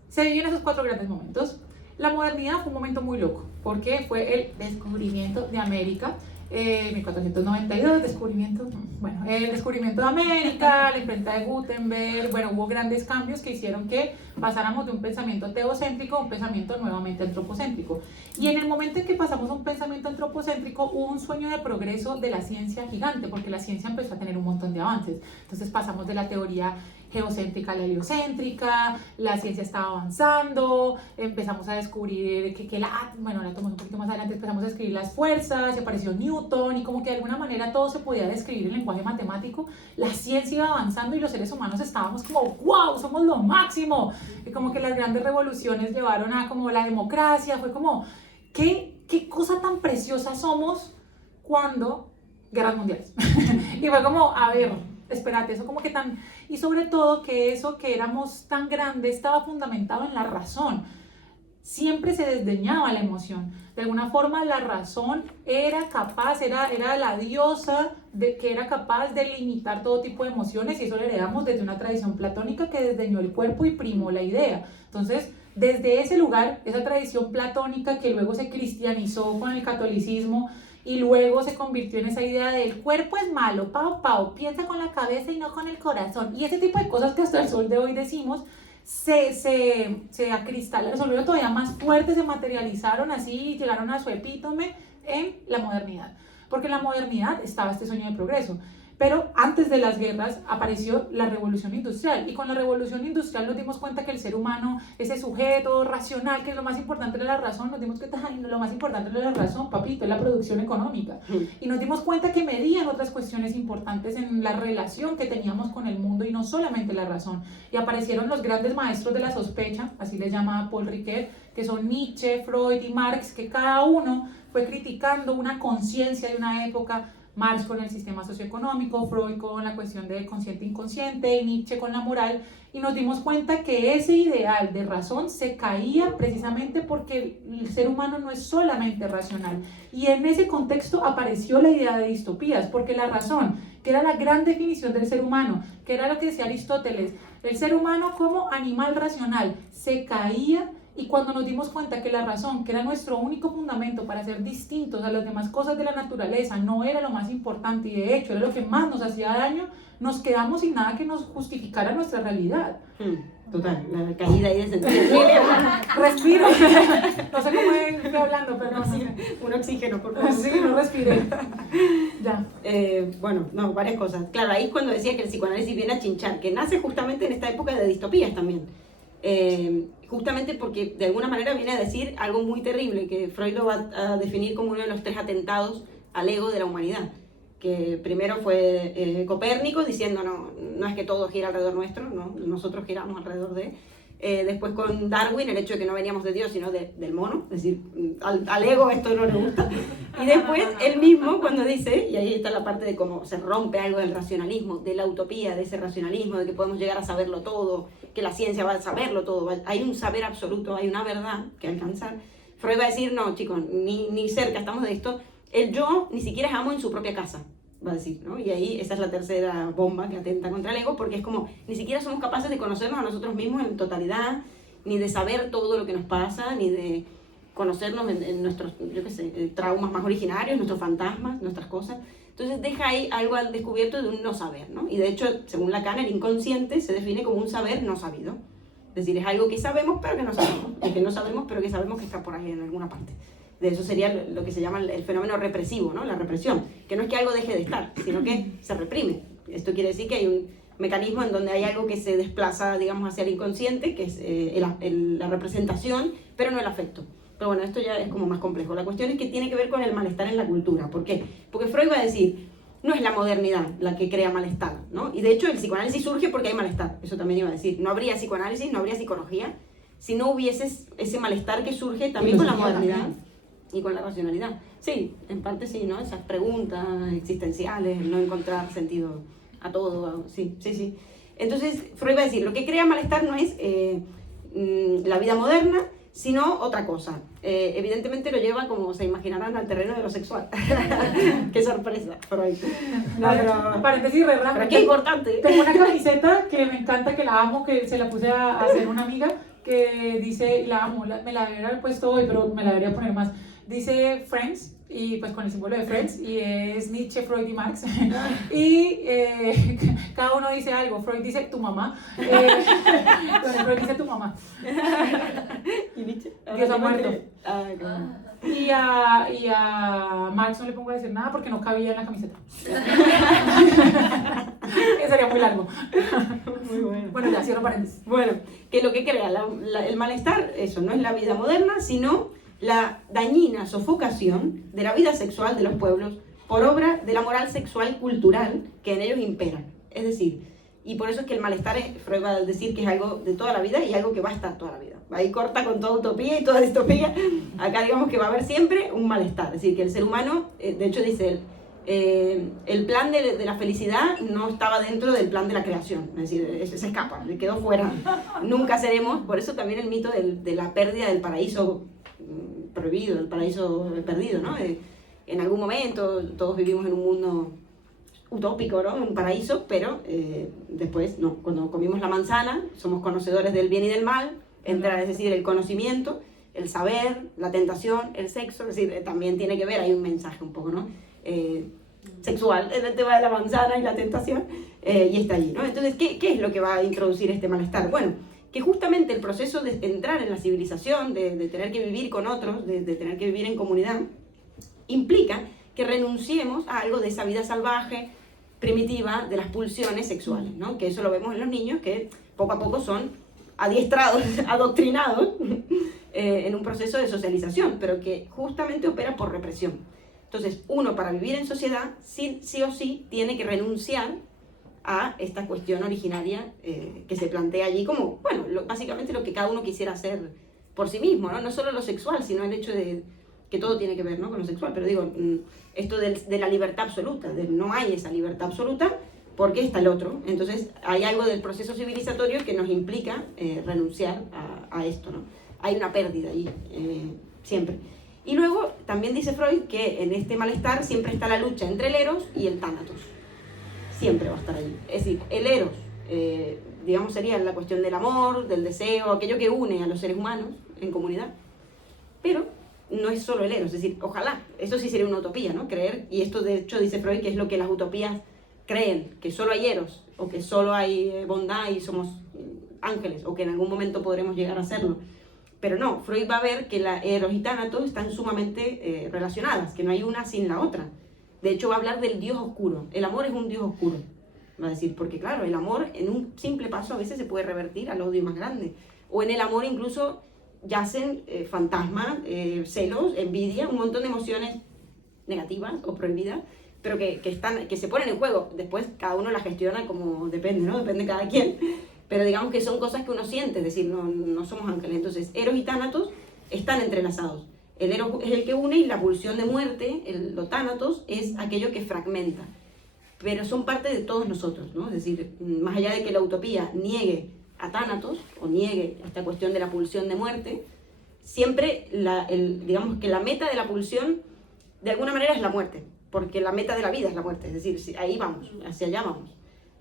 se viven esos 4 grandes momentos. La modernidad fue un momento muy loco, porque fue el descubrimiento de América. 1492, el descubrimiento de América, la imprenta de Gutenberg, hubo grandes cambios que hicieron que pasáramos de un pensamiento teocéntrico a un pensamiento nuevamente antropocéntrico. Y en el momento en que pasamos a un pensamiento antropocéntrico, hubo un sueño de progreso de la ciencia gigante, porque la ciencia empezó a tener un montón de avances. Entonces pasamos de la teoría geocéntrica a la heliocéntrica, la ciencia estaba avanzando, empezamos a descubrir la tomamos un poquito más adelante, empezamos a describir las fuerzas, y apareció Newton, y como que de alguna manera todo se podía describir en lenguaje matemático, la ciencia iba avanzando y los seres humanos estábamos como, wow, somos lo máximo, y como que las grandes revoluciones llevaron a como la democracia, fue como, qué cosa tan preciosa somos cuando guerras mundiales, y fue como, a ver, espérate, eso como que tan... Y sobre todo que eso que éramos tan grandes estaba fundamentado en la razón. Siempre se desdeñaba la emoción. De alguna forma la razón era capaz, era la diosa que era capaz de limitar todo tipo de emociones, y eso lo heredamos desde una tradición platónica que desdeñó el cuerpo y primó la idea. Entonces, desde ese lugar, esa tradición platónica que luego se cristianizó con el catolicismo, y luego se convirtió en esa idea de el cuerpo es malo, pau, piensa con la cabeza y no con el corazón. Y ese tipo de cosas que hasta el sol de hoy decimos, se acristalaron, se volvieron todavía más fuertes, se materializaron así y llegaron a su epítome en la modernidad. Porque en la modernidad estaba este sueño de progreso. Pero antes de las guerras apareció la revolución industrial, y con la revolución industrial nos dimos cuenta que el ser humano, ese sujeto racional, que es lo más importante de la razón, nos dimos cuenta que lo más importante de la razón, papito, es la producción económica. Y nos dimos cuenta que medían otras cuestiones importantes en la relación que teníamos con el mundo y no solamente la razón. Y aparecieron los grandes maestros de la sospecha, así les llama Paul Ricoeur, que son Nietzsche, Freud y Marx, que cada uno fue criticando una conciencia de una época. Marx con el sistema socioeconómico, Freud con la cuestión de consciente-inconsciente, y Nietzsche con la moral, y nos dimos cuenta que ese ideal de razón se caía precisamente porque el ser humano no es solamente racional. Y en ese contexto apareció la idea de distopías, porque la razón, que era la gran definición del ser humano, que era lo que decía Aristóteles, el ser humano como animal racional, se caía. Y cuando nos dimos cuenta que la razón, que era nuestro único fundamento para ser distintos a las demás cosas de la naturaleza, no era lo más importante, y de hecho era lo que más nos hacía daño, nos quedamos sin nada que nos justificara nuestra realidad. Total, la caída ahí de sentido. Respiro. No sé cómo estoy hablando, pero no. Un oxígeno, por favor. Sí, no respiré. Ya. Varias cosas. Claro, ahí es cuando decía que el psicoanálisis viene a chinchar, que nace justamente en esta época de distopías también. Justamente porque de alguna manera viene a decir algo muy terrible, que Freud lo va a definir como uno de los 3 atentados al ego de la humanidad. Que primero fue Copérnico diciendo no es que todo gira alrededor nuestro, ¿no? Nosotros giramos alrededor de... Después con Darwin, el hecho de que no veníamos de Dios sino del mono, es decir, al ego esto no le gusta. Y después él mismo cuando dice, y ahí está la parte de cómo se rompe algo del racionalismo, de la utopía, de ese racionalismo, de que podemos llegar a saberlo todo, que la ciencia va a saberlo todo, hay un saber absoluto, hay una verdad que alcanzar. Freud va a decir, no chicos, ni cerca estamos de esto, el yo ni siquiera es amo en su propia casa, va a decir, ¿no? Y ahí esa es la tercera bomba que atenta contra el ego, porque es como, ni siquiera somos capaces de conocernos a nosotros mismos en totalidad, ni de saber todo lo que nos pasa, ni de conocernos en nuestros, traumas más originarios, nuestros fantasmas, nuestras cosas. Entonces deja ahí algo al descubierto de un no saber, ¿no? Y de hecho, según Lacan, el inconsciente se define como un saber no sabido. Es decir, es algo que sabemos pero que no sabemos, y que no sabemos pero que sabemos que está por ahí en alguna parte. De eso sería lo que se llama el fenómeno represivo, ¿no? La represión, que no es que algo deje de estar, sino que se reprime. Esto quiere decir que hay un mecanismo en donde hay algo que se desplaza, digamos, hacia el inconsciente, que es la representación, pero no el afecto. Pero bueno, esto ya es como más complejo. La cuestión es que tiene que ver con el malestar en la cultura. ¿Por qué? Porque Freud va a decir, no es la modernidad la que crea malestar, ¿no? Y de hecho el psicoanálisis surge porque hay malestar, eso también iba a decir. No habría psicoanálisis, no habría psicología, si no hubiese ese malestar que surge también con la modernidad. También. Y con la racionalidad. Sí, en parte sí, ¿no? Esas preguntas existenciales, no encontrar sentido a todo, sí. Entonces, Freud va a decir, lo que crea malestar no es la vida moderna, sino otra cosa. Evidentemente lo lleva, como se imaginarán, al terreno de lo sexual. ¡Qué sorpresa, Freud! No, Paréntesis, re rápido. pero qué importante. Tengo una camiseta que me encanta, que la amo, que se la puse a hacer una amiga, que dice, y la amo, me la debería haber puesto hoy, pero me la debería poner más. Dice Friends, y pues con el símbolo de Friends, y es Nietzsche, Freud y Marx. Y cada uno dice algo. Freud dice tu mamá. Freud dice tu mamá. ¿Y Nietzsche? Dios ha muerto. Ay, Y a Marx no le pongo a decir nada porque no cabía en la camiseta. Sería muy largo. muy bueno. Bueno, ya cierro paréntesis. Bueno, que lo que crea el malestar, eso, no es la vida moderna, sino la dañina sofocación de la vida sexual de los pueblos por obra de la moral sexual cultural que en ellos impera. Es decir, y por eso es que el malestar, Freud va a decir que es algo de toda la vida y algo que va a estar toda la vida. Ahí corta con toda utopía y toda distopía. Acá digamos que va a haber siempre un malestar. Es decir, que el ser humano, de hecho dice él, el plan de la felicidad no estaba dentro del plan de la creación, es decir, se escapa, le quedó fuera. Nunca seremos, por eso también el mito de la pérdida del paraíso prohibido, el paraíso perdido, ¿no? En algún momento todos vivimos en un mundo utópico, ¿no? Un paraíso, pero después, no, cuando comimos la manzana, somos conocedores del bien y del mal, entra, es decir, el conocimiento, el saber, la tentación, el sexo, es decir, también tiene que ver, hay un mensaje un poco, ¿no? Sexual, en el tema de la manzana y la tentación, y está allí, ¿no? Entonces, ¿qué es lo que va a introducir este malestar? Bueno, que justamente el proceso de entrar en la civilización, de tener que vivir con otros, de tener que vivir en comunidad, implica que renunciemos a algo de esa vida salvaje, primitiva, de las pulsiones sexuales, ¿no? Que eso lo vemos en los niños, que poco a poco son adiestrados, adoctrinados en un proceso de socialización, pero que justamente opera por represión. Entonces, uno para vivir en sociedad, sí o sí, tiene que renunciar a esta cuestión originaria que se plantea allí como, bueno, básicamente lo que cada uno quisiera hacer por sí mismo, ¿no? No solo lo sexual, sino el hecho de que todo tiene que ver, ¿no? Con lo sexual, pero digo, esto de la libertad absoluta, no hay esa libertad absoluta porque está el otro. Entonces, hay algo del proceso civilizatorio que nos implica renunciar a esto, ¿no? Hay una pérdida ahí, siempre. Y luego, también dice Freud que en este malestar siempre está la lucha entre el eros y el tánatos. Siempre va a estar allí. Es decir, el eros, digamos, sería la cuestión del amor, del deseo, aquello que une a los seres humanos en comunidad. Pero no es solo el eros, es decir, ojalá, eso sí sería una utopía, ¿no? Creer, y esto de hecho dice Freud que es lo que las utopías creen, que solo hay eros, o que solo hay bondad y somos ángeles, o que en algún momento podremos llegar a serlo. Pero no, Freud va a ver que la eros y tánatos están sumamente relacionadas, que no hay una sin la otra. De hecho, va a hablar del Dios oscuro. El amor es un Dios oscuro, va a decir, porque claro, el amor en un simple paso a veces se puede revertir al odio más grande. O en el amor incluso yacen fantasmas, celos, envidia, un montón de emociones negativas o prohibidas, pero que se ponen en juego. Después cada uno las gestiona como depende, ¿no? Depende de cada quien. Pero digamos que son cosas que uno siente, es decir, no somos ángeles. Entonces, eros y tánatos están entrelazados. El eros es el que une y la pulsión de muerte, lo tánatos, es aquello que fragmenta. Pero son parte de todos nosotros, ¿no? Es decir, más allá de que la utopía niegue a tánatos, o niegue esta cuestión de la pulsión de muerte, siempre, digamos que la meta de la pulsión, de alguna manera, es la muerte, porque la meta de la vida es la muerte, es decir, ahí vamos, hacia allá vamos.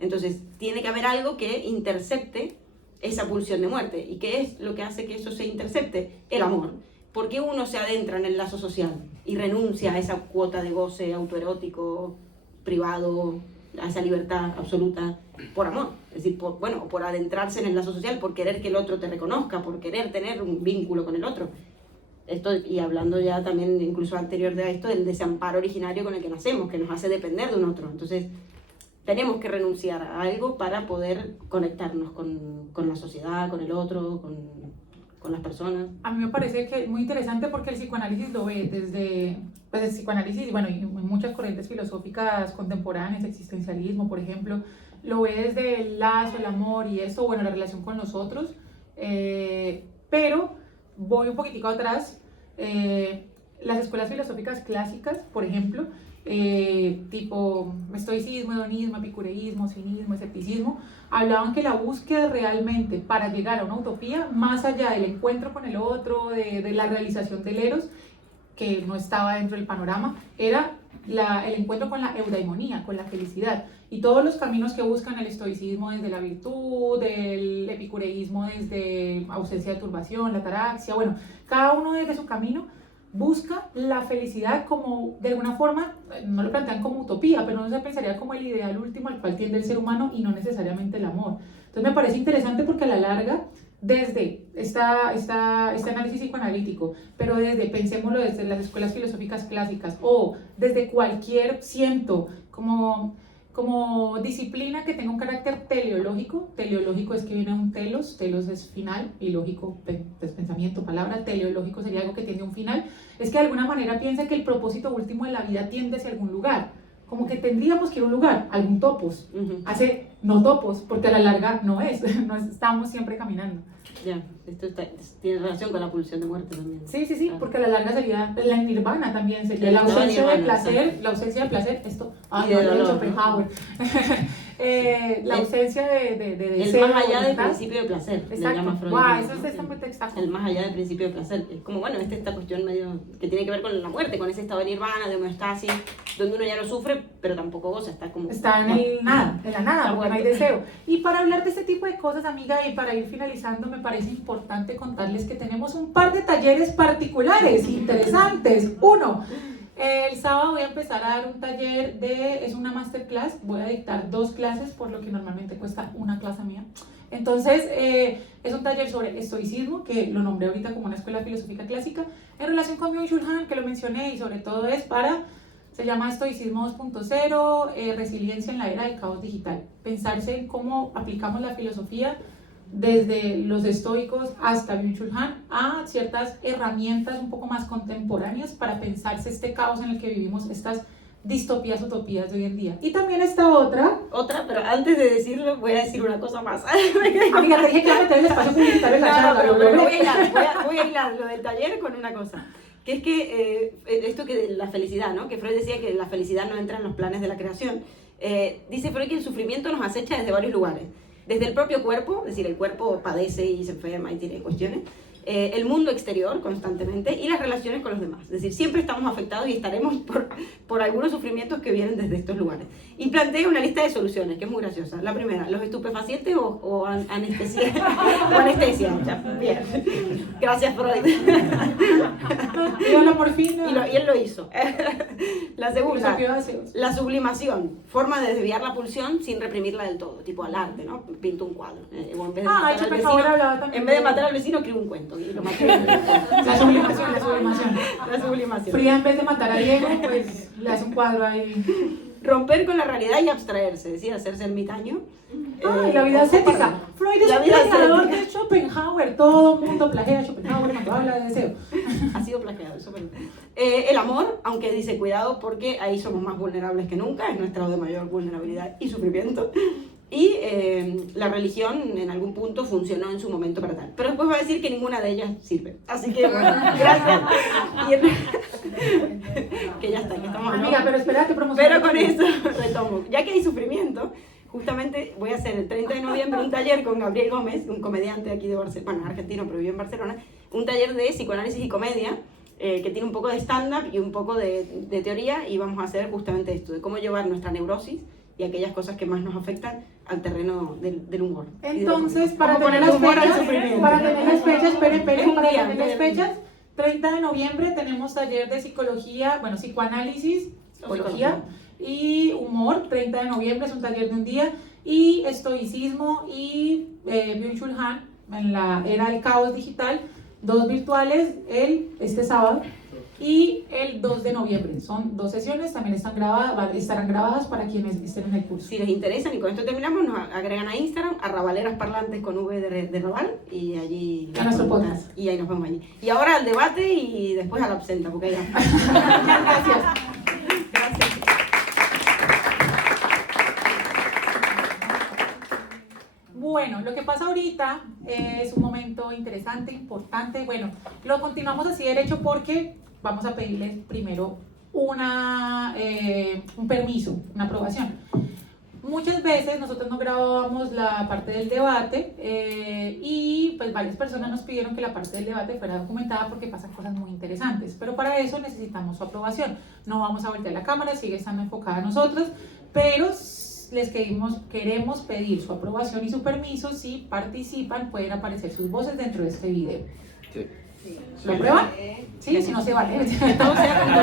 Entonces, tiene que haber algo que intercepte esa pulsión de muerte. ¿Y qué es lo que hace que eso se intercepte? El amor. ¿Por qué uno se adentra en el lazo social y renuncia a esa cuota de goce autoerótico, privado, a esa libertad absoluta por amor? Es decir, por adentrarse en el lazo social, por querer que el otro te reconozca, por querer tener un vínculo con el otro. Esto, y hablando ya también, incluso anterior de esto, del desamparo originario con el que nacemos, que nos hace depender de un otro. Entonces, tenemos que renunciar a algo para poder conectarnos con la sociedad, con el otro, con las personas. A mí me parece que es muy interesante porque el psicoanálisis lo ve desde, pues el psicoanálisis, bueno, y muchas corrientes filosóficas contemporáneas, existencialismo, por ejemplo, lo ve desde el lazo, el amor y eso, bueno, la relación con los otros, pero voy un poquitico atrás. las escuelas filosóficas clásicas, por ejemplo, tipo estoicismo, hedonismo, epicureísmo, cinismo, escepticismo, hablaban que la búsqueda realmente para llegar a una utopía, más allá del encuentro con el otro, de la realización del eros, que no estaba dentro del panorama, era el encuentro con la eudaimonía, con la felicidad. Y todos los caminos que buscan el estoicismo desde la virtud, el epicureísmo desde ausencia de turbación, la ataraxia, bueno, cada uno desde su camino busca la felicidad como, de alguna forma, no lo plantean como utopía, pero no se pensaría como el ideal último al cual tiende el ser humano y no necesariamente el amor. Entonces me parece interesante porque a la larga, desde este análisis psicoanalítico, pero pensémoslo desde las escuelas filosóficas clásicas o desde cualquier, siento, como disciplina que tenga un carácter teleológico. Teleológico es que viene un telos es final, y lógico es pensamiento, palabra. Teleológico sería algo que tiene un final. Es que de alguna manera piensa que el propósito último de la vida tiende hacia algún lugar, como que tendríamos que ir a un lugar, algún topos, hace no topos, porque a la larga no estamos siempre caminando. Ya, esto tiene relación con la pulsión de muerte también. Sí, claro. Porque a la larga sería la nirvana también, sería la ausencia de placer, la ausencia de placer, esto, de Schopenhauer. La ausencia de deseo. El más allá del principio de placer, le llama Freud. Eso está muy textajo. El más allá del principio de placer, es como, bueno, esta cuestión medio que tiene que ver con la muerte, con ese estado de nirvana, de homeostasis, donde uno ya no sufre, pero tampoco goza, está en la nada, porque no hay deseo. Y para hablar de este tipo de cosas, amiga, y para ir finalizando, me parece importante contarles que tenemos un par de talleres particulares interesantes. Uno, el sábado voy a empezar a dar un taller es una masterclass, voy a dictar 2 clases, por lo que normalmente cuesta una clase mía. Entonces, es un taller sobre estoicismo, que lo nombré ahorita como una escuela filosófica clásica, en relación con Byung-Chul Han, que lo mencioné, y sobre todo se llama Estoicismo 2.0, resiliencia en la era del caos digital. Pensarse en cómo aplicamos la filosofía desde los estoicos hasta Byung-Chul Han a ciertas herramientas un poco más contemporáneas para pensarse este caos en el que vivimos, estas distopías, utopías de hoy en día. Y también esta otra, pero antes de decirlo voy a decir una cosa más. Amiga, te dije que iba a meter el espacio publicitario en la charla. Pero voy a hilar lo del taller con una cosa, que es que esto que la felicidad, ¿no? Que Freud decía que la felicidad no entra en los planes de la creación. Dice Freud que el sufrimiento nos acecha desde varios lugares. Desde el propio cuerpo, es decir, el cuerpo padece y se enferma y tiene cuestiones, el mundo exterior constantemente y las relaciones con los demás. Es decir, siempre estamos afectados y estaremos por algunos sufrimientos que vienen desde estos lugares. Y plantea una lista de soluciones, que es muy graciosa. La primera, los estupefacientes o anestesia. O anestesia. Ya, bien. Gracias, Freud. Y la morfina. Y él lo hizo. La segunda, la sublimación. Forma de desviar la pulsión sin reprimirla del todo. Tipo al arte, ¿no? Pinto un cuadro. O en vez de matar al vecino, escribo un cuento. Y lo maté. La sublimación. La sublimación. Fría, en vez de matar a Diego, pues le hace un cuadro ahí. Romper con la realidad y abstraerse, es decir, hacerse ermitaño. La vida ascética. Freud es un plagiador de Schopenhauer. Todo el mundo plagia a Schopenhauer cuando habla de deseo. Ha sido plagiado, eso. El amor, aunque dice cuidado porque ahí somos más vulnerables que nunca, es nuestro estado de mayor vulnerabilidad y sufrimiento. Y la religión en algún punto funcionó en su momento para tal. Pero después va a decir que ninguna de ellas sirve. Así que, bueno, gracias. Que ya está, que estamos hablando. Amiga, pero espera que promocionar. Pero con eso retomo. Ya que hay sufrimiento, justamente voy a hacer el 30 de noviembre un taller con Gabriel Gómez, un comediante aquí de Barcelona, bueno, argentino, pero vive en Barcelona, un taller de psicoanálisis y comedia, que tiene un poco de stand-up y un poco de teoría, y vamos a hacer justamente esto, de cómo llevar nuestra neurosis y aquellas cosas que más nos afectan al terreno del humor. Entonces, para tener las fechas, esperen, 30 de noviembre tenemos taller de psicología, bueno, psicoanálisis, psicología y humor. 30 de noviembre es un taller de un día, y estoicismo y Byung-Chul Han en la era del caos digital, 2 virtuales este sábado y el 2 de noviembre. Son 2 sesiones, también estarán grabadas para quienes estén en el curso. Si les interesan, y con esto terminamos, nos agregan a Instagram, a Rabaleras Parlantes con V de Raval, y allí... A nuestro podcast. Y ahí nos vemos allí. Y ahora al debate y después a la absenta, porque ahí va. Muchas gracias. Gracias. Bueno, lo que pasa ahorita es un momento interesante, importante. Bueno, lo continuamos así derecho porque vamos a pedirles primero un permiso, una aprobación. Muchas veces nosotros no grabábamos la parte del debate y pues varias personas nos pidieron que la parte del debate fuera documentada porque pasan cosas muy interesantes, pero para eso necesitamos su aprobación. No vamos a voltear la cámara, sigue estando enfocada a nosotros, pero les queremos pedir su aprobación y su permiso. Si participan, pueden aparecer sus voces dentro de este video. Sí. ¿Lo aprueban? Sí, si no se vale. Que todo sea con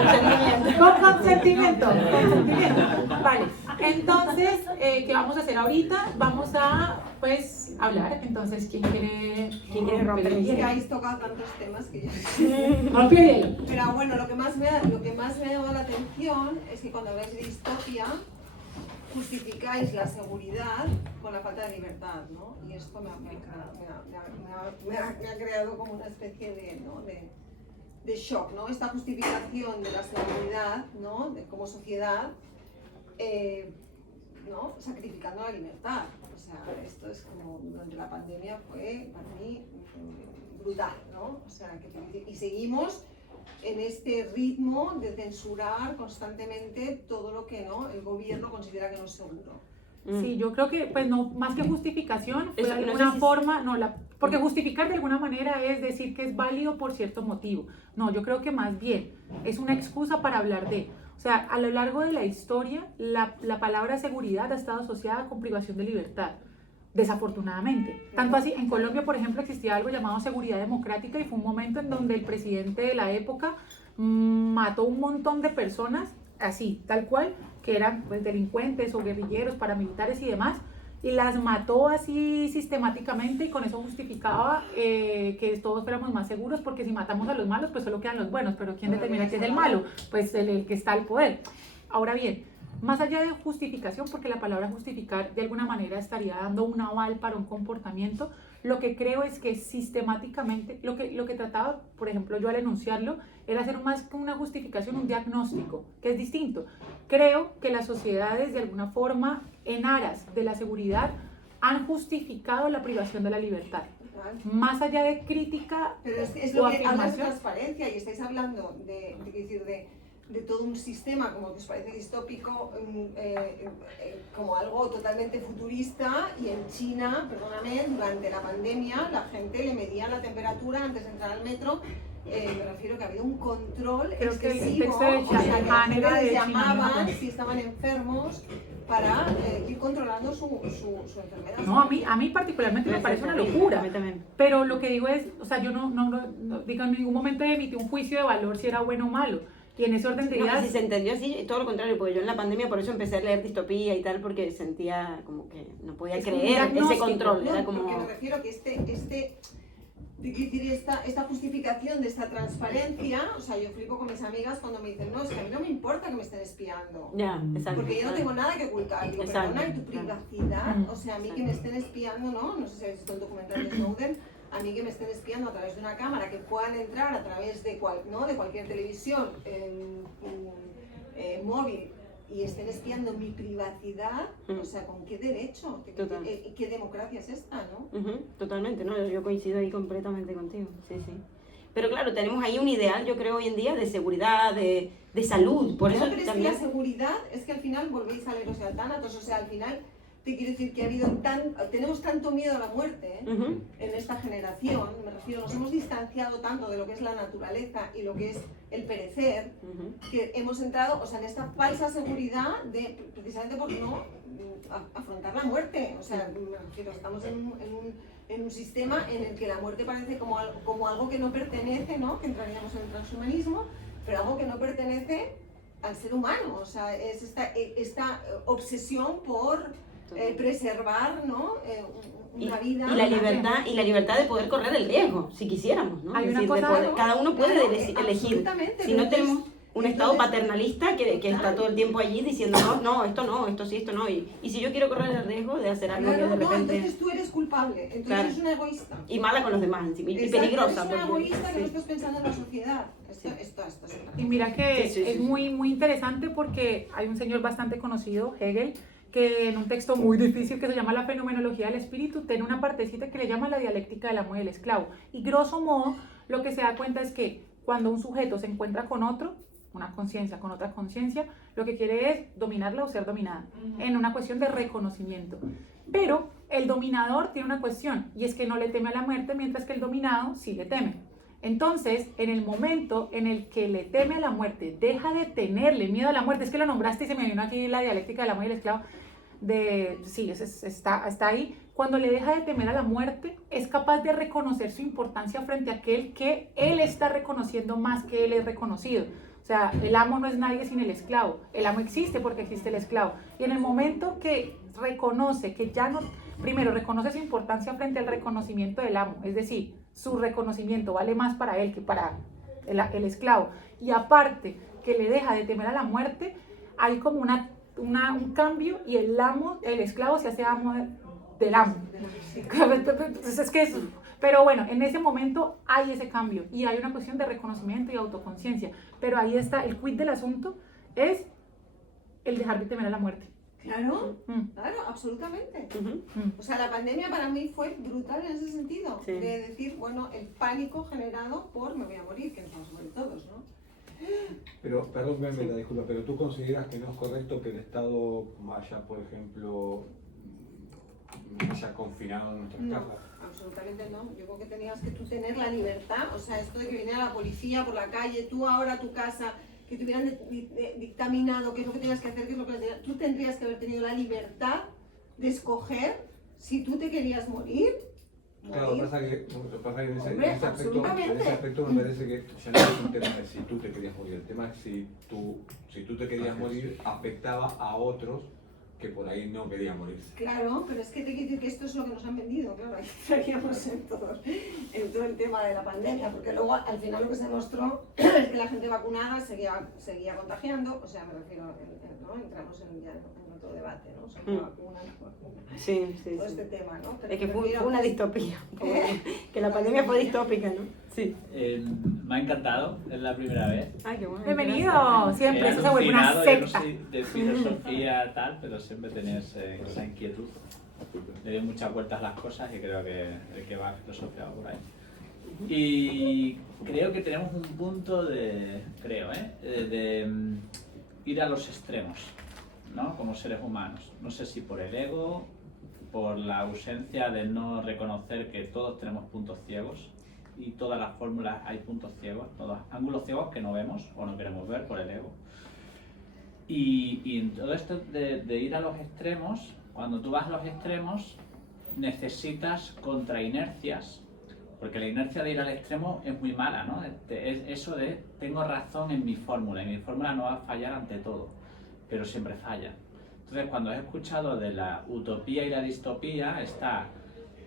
consentimiento. Con consentimiento, Vale, entonces, ¿qué vamos a hacer ahorita? Vamos a, pues, hablar. Entonces, ¿quién quiere romper el Es que hielo? habéis tocado tantos temas que ya... Rompe el hielo. Pero bueno, lo que más me ha llamado la atención es que cuando habláis de distopia, justificáis la seguridad con la falta de libertad, ¿no? Y esto me ha creado como una especie de, ¿no? de shock, ¿no? Esta justificación de la seguridad, ¿no? Como sociedad, ¿no? Sacrificando la libertad. O sea, esto es como durante la pandemia fue para mí brutal, ¿no? O sea, y seguimos en este ritmo de censurar constantemente todo lo que, ¿no? El gobierno considera que no es seguro. Sí, yo creo que, pues no, más que justificación, fue de Eso, no alguna sé si- forma, porque justificar de alguna manera es decir que es válido por cierto motivo. No, yo creo que más bien es una excusa para hablar de. O sea, a lo largo de la historia, la palabra seguridad ha estado asociada con privación de libertad, desafortunadamente. Tanto así, en Colombia, por ejemplo, existía algo llamado seguridad democrática y fue un momento en donde el presidente de la época mató un montón de personas, así, tal cual, que eran pues, delincuentes o guerrilleros, paramilitares y demás, y las mató así sistemáticamente y con eso justificaba que todos fuéramos más seguros, porque si matamos a los malos, pues solo quedan los buenos, pero ¿quién determina que es el malo? Pues el que está al poder. Ahora bien, más allá de justificación, porque la palabra justificar de alguna manera estaría dando un aval para un comportamiento, lo que creo es que sistemáticamente, lo que trataba, por ejemplo, yo al enunciarlo, era hacer más que una justificación, un diagnóstico, que es distinto. Creo que las sociedades, de alguna forma, en aras de la seguridad, han justificado la privación de la libertad. Más allá de crítica Pero es o lo que hablas de afirmación. transparencia y estáis hablando de todo un sistema como que os parece distópico, como algo totalmente futurista, y en China, perdóname, durante la pandemia la gente le medía la temperatura antes de entrar al metro. Me refiero que ha habido un control Creo que el excesivo, texto de o sea, que la Shanghai gente era de les China, llamaban ¿no? si estaban enfermos para ir controlando su enfermedad. No, a mí particularmente me parece una locura. A mí también. Pero lo que digo es, o sea, yo no digo, en ningún momento emití un juicio de valor si era bueno o malo. Y en ese orden de No, ideas, y si se entendió así, todo lo contrario, porque yo en la pandemia por eso empecé a leer distopía y tal, porque sentía como que no podía Es un creer ese diagnóstico, control, No, era porque como... me refiero que esta justificación de esta transparencia, o sea, yo flipo con mis amigas cuando me dicen, no, es que a mí no me importa que me estén espiando. Ya, exacto. Porque yo no tengo nada que ocultar. Digo, Exacto, perdona, y tu claro. privacidad, Mm. o sea, a mí que me estén espiando, ¿no? No sé si habéis visto el documental de Snowden, a mí que me estén espiando a través de una cámara, que puedan entrar a través de, de cualquier televisión móvil y estén espiando mi privacidad, o sea, ¿con qué derecho? Total. ¿Qué democracia es esta, no? Ujú, totalmente, no, yo coincido ahí completamente contigo, sí, sí. Pero claro, tenemos ahí un ideal, yo creo, hoy en día de seguridad, de salud, por eso No, pero es que también... la seguridad, es que al final volvéis a leeros y al Tánatos, o sea, al final te quiero decir que tenemos tanto miedo a la muerte Ujú, en esta generación, me refiero, nos hemos distanciado tanto de lo que es la naturaleza y lo que es el perecer, ujú. que hemos entrado, o sea, en esta falsa seguridad de, precisamente por no afrontar la muerte, o sea, me refiero, estamos en un sistema en el que la muerte parece como algo que no pertenece, ¿no? Que entraríamos en el transhumanismo, pero algo que no pertenece al ser humano, o sea, es esta obsesión por preservar, ¿no? Una vida. Y la libertad de poder correr el riesgo, si quisiéramos, ¿no? Hay Es una decir, de cosa- poder- cada uno puede Claro, elegir. absolutamente, Si no pero tenemos un estado entonces- paternalista que está Claro. todo el tiempo allí diciendo no, esto sí, esto no. Y si yo quiero correr el riesgo de hacer algo Claro, que de no, repente... entonces tú eres culpable, entonces Claro. eres una egoísta. Y mala con los demás encima, y Exacto, peligrosa. eres una porque- egoísta que sí. no estás pensando en la sociedad. Esto es y mira que Sí, sí, sí, es sí. muy, muy interesante porque hay un señor bastante conocido, Hegel, que en un texto muy difícil que se llama La fenomenología del espíritu, tiene una partecita que le llama la dialéctica del amo y del esclavo. Y grosso modo, lo que se da cuenta es que cuando un sujeto se encuentra con otro, una conciencia con otra conciencia, lo que quiere es dominarla o ser dominada, en una cuestión de reconocimiento. Pero el dominador tiene una cuestión, y es que no le teme a la muerte, mientras que el dominado sí le teme. Entonces, en el momento en el que le teme a la muerte, deja de tenerle miedo a la muerte, es que lo nombraste y se me vino aquí la dialéctica del amo y el esclavo, sí, está ahí. Cuando le deja de temer a la muerte, es capaz de reconocer su importancia frente a aquel que él está reconociendo más que él es reconocido. O sea, el amo no es nadie sin el esclavo. El amo existe porque existe el esclavo. Y en el momento que reconoce que ya no, primero reconoce su importancia frente al reconocimiento del amo, es decir, su reconocimiento vale más para él que para el esclavo. Y aparte que le deja de temer a la muerte, hay como un cambio y el esclavo se hace amo del amo. Pero bueno, en ese momento hay ese cambio y hay una cuestión de reconocimiento y autoconciencia. Pero ahí está, el quid del asunto es el dejar de temer a la muerte. Claro, claro, absolutamente. O sea, la pandemia para mí fue brutal en ese sentido, Sí. de decir, bueno, el pánico generado por me voy a morir, que nos vamos a morir todos, ¿no? Pero, perdón, me la disculpa, pero tú consideras que no es correcto que el Estado haya, por ejemplo, haya confinado en nuestras No, casas. absolutamente no. Yo creo que tenías que tú tener la libertad, o sea, esto de que viniera la policía por la calle, tú ahora a tu casa, que te hubieran dictaminado qué es lo que tenías que hacer, qué es lo que tenías, tú tendrías que haber tenido la libertad de escoger si tú te querías morir. Claro, lo que pasa que en ese, Hombre, en ese absolutamente. aspecto me parece que ya no es un tema de si tú te querías morir, el tema es si tú te querías morir afectaba a otros que por ahí no querían morirse. Claro, pero es que te quiero decir que esto es lo que nos han vendido, claro, ahí estaríamos en todo el tema de la pandemia, porque luego al final lo que se demostró es que la gente vacunada seguía contagiando, o sea, me refiero, ¿no? Entramos en otro debate, ¿no? O sea, la vacuna, no vacuna, Sí, sí, todo sí. este tema, ¿no? Pero Es que me fue refiero- una distopía. Que la pandemia fue distópica, ¿no? Sí. Me ha encantado, es la primera vez. Ay, qué bueno. Bienvenido, siempre, He eso se vuelve una alucinado, yo no secta. soy de filosofía tal, pero siempre tenía esa inquietud. Le doy muchas vueltas a las cosas y creo que el que va filosofiado por ahí. Y creo que tenemos un punto de ir a los extremos, ¿no? Como seres humanos. No sé si por el ego, por la ausencia de no reconocer que todos tenemos puntos ciegos y todas las fórmulas hay puntos ciegos, todos ángulos ciegos que no vemos o no queremos ver por el ego. Y en todo esto de ir a los extremos, cuando tú vas a los extremos necesitas contrainercias, porque la inercia de ir al extremo es muy mala, ¿no? Es eso de tengo razón en mi fórmula y mi fórmula no va a fallar ante todo, pero siempre falla. Entonces, cuando he escuchado de la utopía y la distopía, está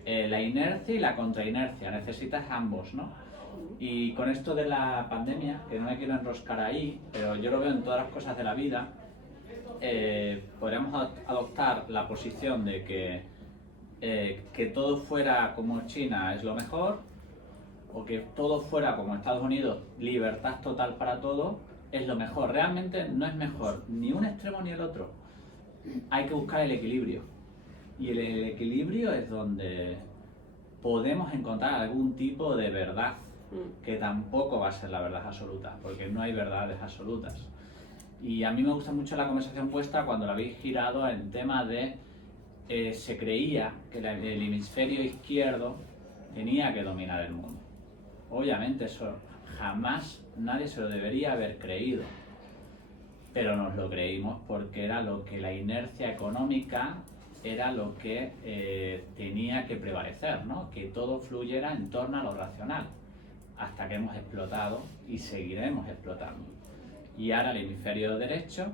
la inercia y la contrainercia, necesitas ambos, ¿no? Y con esto de la pandemia, que no me quiero enroscar ahí, pero yo lo veo en todas las cosas de la vida, podríamos adoptar la posición de que todo fuera como China es lo mejor, o que todo fuera como Estados Unidos, libertad total para todo, es lo mejor. Realmente no es mejor ni un extremo ni el otro. Hay que buscar el equilibrio. Y el equilibrio es donde podemos encontrar algún tipo de verdad, que tampoco va a ser la verdad absoluta, porque no hay verdades absolutas. Y a mí me gusta mucho la conversación vuestra cuando la habéis girado en tema de se creía que el hemisferio izquierdo tenía que dominar el mundo. Obviamente eso jamás nadie se lo debería haber creído, pero nos lo creímos porque era lo que la inercia económica era lo que tenía que prevalecer, ¿no? Que todo fluyera en torno a lo racional, hasta que hemos explotado y seguiremos explotando. Y ahora el hemisferio derecho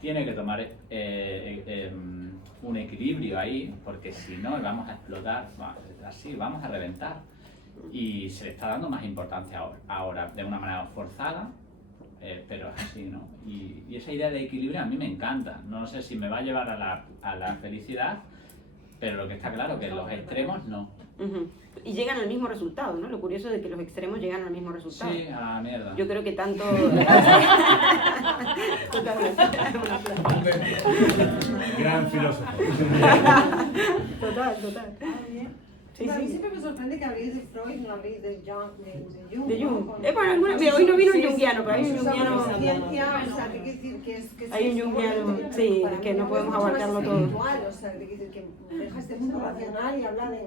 tiene que tomar un equilibrio ahí, porque si no vamos a explotar, así vamos a reventar. Y se le está dando más importancia ahora de una manera forzada, pero es así, ¿no? Y esa idea de equilibrio a mí me encanta. No sé si me va a llevar a la felicidad, pero lo que está claro es que los extremos no. Y llegan al mismo resultado, ¿no? Lo curioso es que los extremos llegan al mismo resultado. Sí, a la mierda. Yo creo que tanto... Gran filósofo. Total, total. Sí, A mí sí. siempre me sorprende que habléis de Freud, no habléis de Jung. De ¿no? Jung. Con- Mira, hoy no vino un Sí, junguiano, pero hay un Con sus junguiano. autociencia, o sea, te quiero decir que es Hay un es como- junguiano, sí, para que mí no es podemos mucho más abarcarlo todo. espiritual, o sea, te quiero decir que deja este mundo racional y habla de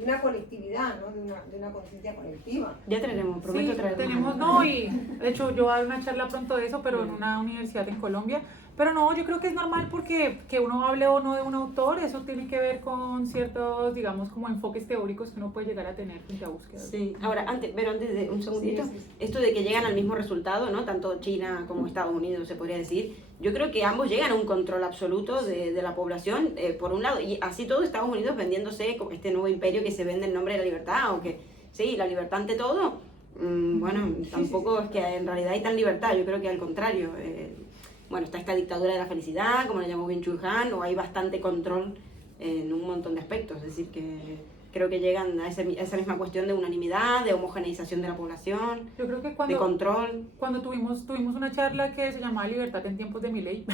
una colectividad, ¿no? De una conciencia colectiva. Ya traeremos, prometo Sí, traer. tenemos, no, y de hecho yo voy a dar una charla pronto de eso, pero en una universidad en Colombia. Pero no, yo creo que es normal porque que uno hable o no de un autor, eso tiene que ver con ciertos, digamos, como enfoques teóricos que uno puede llegar a tener frente a búsquedas. Sí, ahora, antes de un segundito, Sí, sí, sí. esto de que llegan al mismo resultado, ¿no? Tanto China como Estados Unidos, se podría decir. Yo creo que ambos llegan a un control absoluto de la población, por un lado, y así todo Estados Unidos vendiéndose como este nuevo imperio que se vende en nombre de la libertad, o que, sí, la libertad ante todo. Bueno, tampoco es que en realidad hay tan libertad, yo creo que al contrario. Bueno, está esta dictadura de la felicidad, como le llamó Bin Chul Han, o hay bastante control en un montón de aspectos, es decir, que creo que llegan a esa misma cuestión de unanimidad, de homogeneización de la población, Yo creo que de cuando control. tuvimos una charla que se llamaba Libertad en tiempos de Milei,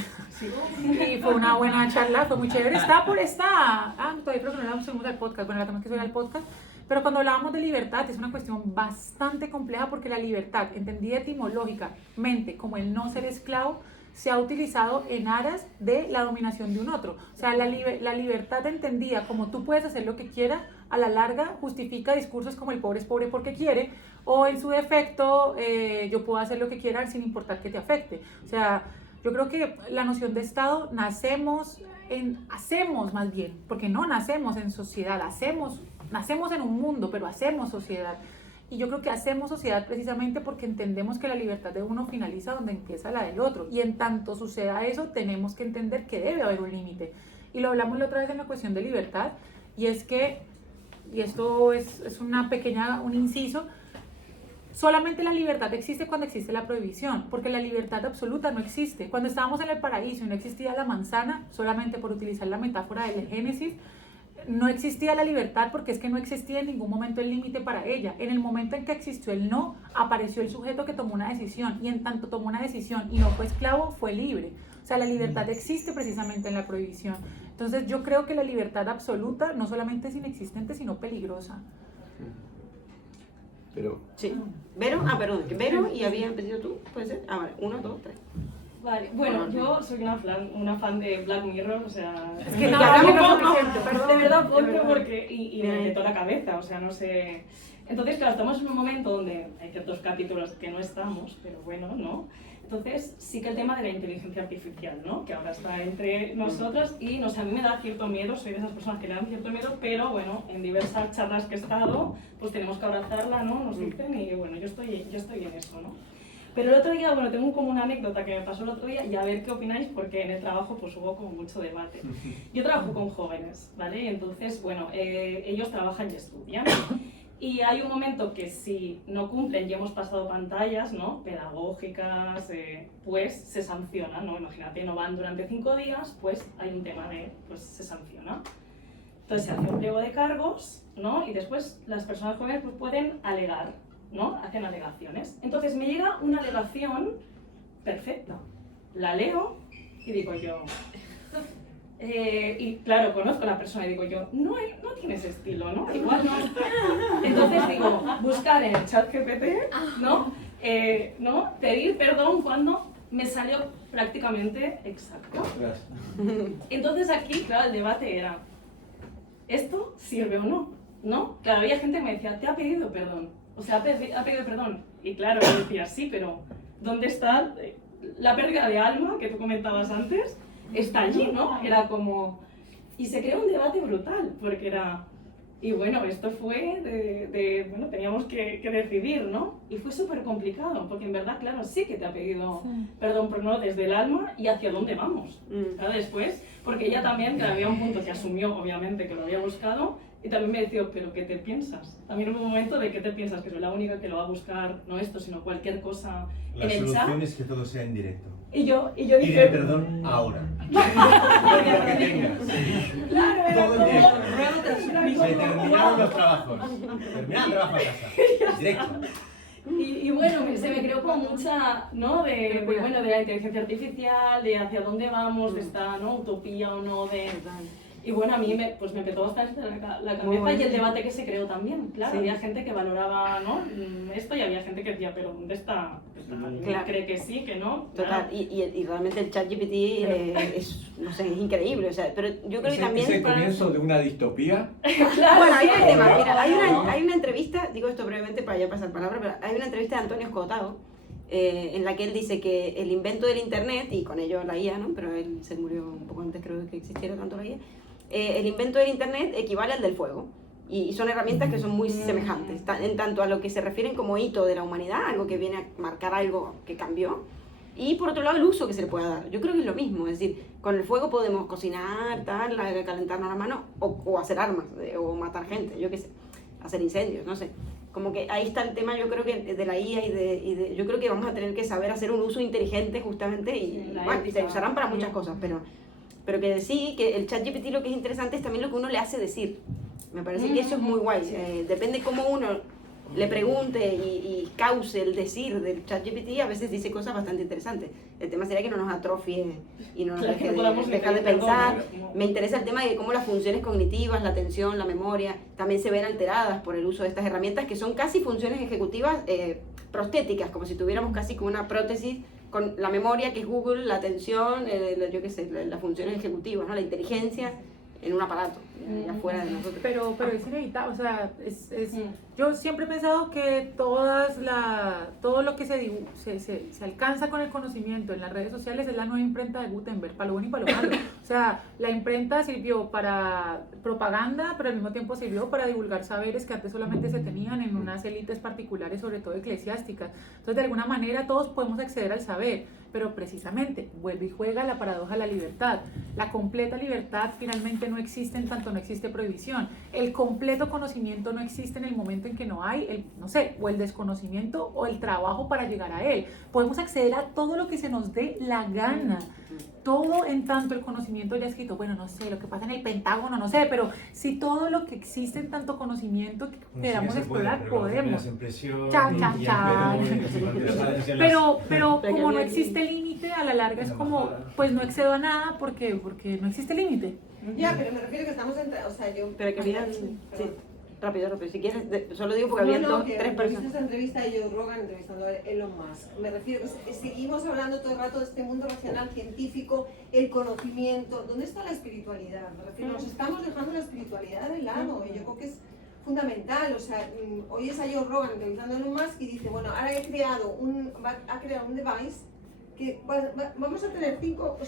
y fue una buena charla, fue muy chévere, todavía creo que no la subimos al podcast, bueno, la tenemos que subir al podcast, pero cuando hablábamos de libertad es una cuestión bastante compleja porque la libertad, entendida etimológicamente como el no ser esclavo, se ha utilizado en aras de la dominación de un otro. O sea, la libertad entendida como tú puedes hacer lo que quieras, a la larga justifica discursos como el pobre es pobre porque quiere, o en su defecto, yo puedo hacer lo que quiera sin importar que te afecte. O sea, yo creo que la noción de Estado hacemos más bien, porque no nacemos en sociedad, nacemos en un mundo, pero hacemos sociedad. Y yo creo que hacemos sociedad precisamente porque entendemos que la libertad de uno finaliza donde empieza la del otro. Y en tanto suceda eso, tenemos que entender que debe haber un límite. Y lo hablamos la otra vez en la cuestión de libertad, y es que, y esto es un inciso, solamente la libertad existe cuando existe la prohibición, porque la libertad absoluta no existe. Cuando estábamos en el paraíso y no existía la manzana, solamente por utilizar la metáfora del Génesis, no existía la libertad porque es que no existía en ningún momento el límite para ella. En el momento en que existió el no, apareció el sujeto que tomó una decisión, y en tanto tomó una decisión y no fue esclavo, fue libre. O sea, la libertad existe precisamente en la prohibición. Entonces yo creo que la libertad absoluta no solamente es inexistente, sino peligrosa. Pero Sí. Vero, perdón, Vero y habías pedido tú, ¿puede ser? Vale, 1, 2, 3. Vale, bueno, yo soy una fan de Black Mirror, o sea... Es que no, no, hablamos no, poco. perdón. De verdad, poco, de verdad. porque... Y me meto la cabeza, o sea, no sé... Entonces, claro, estamos en un momento donde hay ciertos capítulos que no estamos, pero bueno, ¿no? Entonces, sí que el tema de la inteligencia artificial, ¿no? Que ahora está entre nosotras y, no sé, a mí me da cierto miedo, soy de esas personas que le dan cierto miedo, pero bueno, en diversas charlas que he estado, pues tenemos que abrazarla, ¿no? Nos dicen y bueno, yo estoy en eso, ¿no? Pero el otro día, bueno, tengo como una anécdota que me pasó el otro día y a ver qué opináis, porque en el trabajo pues hubo como mucho debate. Yo trabajo con jóvenes, ¿vale? Y entonces, bueno, ellos trabajan y estudian. Y hay un momento que si no cumplen, ya hemos pasado pantallas, ¿no? Pedagógicas, pues se sanciona, ¿no? Imagínate, no van durante 5 días, pues hay un tema de, pues se sanciona. Entonces se hace un pliego de cargos, ¿no? Y después las personas jóvenes pues pueden alegar, ¿no? Hacen alegaciones. Entonces me llega una alegación perfecta. La leo y digo yo... y claro, conozco a la persona y digo yo, no tiene ese estilo, ¿no? Igual no. Entonces digo, buscar en el chat GPT, ¿no? ¿No? Pedir perdón cuando me salió prácticamente exacto. Entonces aquí, claro, el debate era, ¿esto sirve o no? ¿No? Claro, había gente que me decía, ¿te ha pedido perdón? O sea, ha pedido perdón. Y claro, yo decía, sí, pero ¿dónde está la pérdida de alma que tú comentabas antes? Está allí, ¿no? Era como... Y se creó un debate brutal, porque era... Y bueno, esto fue bueno, teníamos que decidir, ¿no? Y fue súper complicado, porque en verdad, claro, sí que te ha pedido perdón, pero no desde el alma y hacia dónde vamos. Claro, después, porque ella también, que había un punto que asumió, obviamente, que lo había buscado, y también me decía, ¿pero qué te piensas? También hubo un momento de ¿qué te piensas? Que soy la única que lo va a buscar, no esto, sino cualquier cosa La en el chat. solución es que todo sea en directo. Y yo Pide dije... perdón ahora. Claro, Lo que tengas. era Todo en como... directo. Se terminaron los trabajos. Terminaron el trabajo a casa. Directo. Y bueno, se me creó como mucha, ¿no? Bueno, de la inteligencia artificial, de hacia dónde vamos, de esta, ¿no? Utopía o no, de... Y bueno, a mí pues me petó bastante la cabeza bueno. y el debate que se creó también. Claro, Sí. había gente que valoraba, ¿no?, esto, y había gente que decía, pero ¿dónde está? Claro. Cree que sí, que no. Total, Claro. y realmente el ChatGPT es, no sé, es increíble, o sea, pero yo creo que también... ¿Es el comienzo de una distopía? Bueno, ahí va el tema. Mira, Claro. hay una entrevista, digo esto brevemente para ya pasar palabra, pero hay una entrevista de Antonio Escotado en la que él dice que el invento del Internet, y con ello la IA, ¿no?, pero él se murió un poco antes, creo, de que existiera tanto la IA, el invento del Internet equivale al del fuego. Y son herramientas que son muy semejantes, en tanto a lo que se refieren como hito de la humanidad, algo que viene a marcar algo que cambió, y por otro lado el uso que se le pueda dar. Yo creo que es lo mismo, es decir, con el fuego podemos cocinar, tal, calentarnos la mano, o hacer armas, o matar gente, yo qué sé, hacer incendios, no sé. Como que ahí está el tema, yo creo que de la IA yo creo que vamos a tener que saber hacer un uso inteligente justamente, y La bueno, ética. se usarán para muchas cosas, pero que sí, que el ChatGPT lo que es interesante es también lo que uno le hace decir. Me parece que eso es muy guay. Depende cómo uno le pregunte y cause el decir del ChatGPT, a veces dice cosas bastante interesantes. El tema sería que no nos atrofie y no nos Claro, que deje no podamos dejar de meter pensar. todo, ¿no? Me interesa el tema de cómo las funciones cognitivas, la atención, la memoria, también se ven alteradas por el uso de estas herramientas que son casi funciones ejecutivas prostéticas, como si tuviéramos casi como una prótesis con la memoria, que es Google, la atención, yo qué sé, las funciones ejecutivas, ¿no?, la inteligencia en un aparato, afuera de nosotros. Pero es inevitable, o sea, yo siempre he pensado que todo lo que se alcanza con el conocimiento en las redes sociales es la nueva imprenta de Gutenberg, para lo bueno y para lo malo. O sea, la imprenta sirvió para propaganda, pero al mismo tiempo sirvió para divulgar saberes que antes solamente se tenían en unas élites particulares, sobre todo eclesiásticas. Entonces, de alguna manera, todos podemos acceder al saber, pero precisamente vuelve y juega la paradoja de la libertad. La completa libertad finalmente no existe en tanto no existe prohibición. El completo conocimiento no existe en el momento en que no hay, o el desconocimiento o el trabajo para llegar a él. Podemos acceder a todo lo que se nos dé la gana. Todo en tanto el conocimiento ya escrito, bueno, no sé, lo que pasa en el Pentágono, no sé, pero si todo lo que existe en tanto conocimiento que queramos explorar, podemos. Chan, chan, chan. Pero como no existe límite, a la larga es como, pues no accedo a nada porque no existe límite. Ya, pero me refiero que estamos o sea, yo... Pero que habían, sí, rápido, si quieres, solo digo porque habían tres personas. Esta entrevista de Joe Rogan entrevistando a Elon Musk. Me refiero que seguimos hablando todo el rato de este mundo racional, científico, el conocimiento. ¿Dónde está la espiritualidad? Me refiero, nos estamos dejando la espiritualidad de lado, y yo creo que es fundamental. O sea, oyes a Joe Rogan entrevistando a Elon Musk y dice, bueno, ahora ha creado un device que vamos a tener 5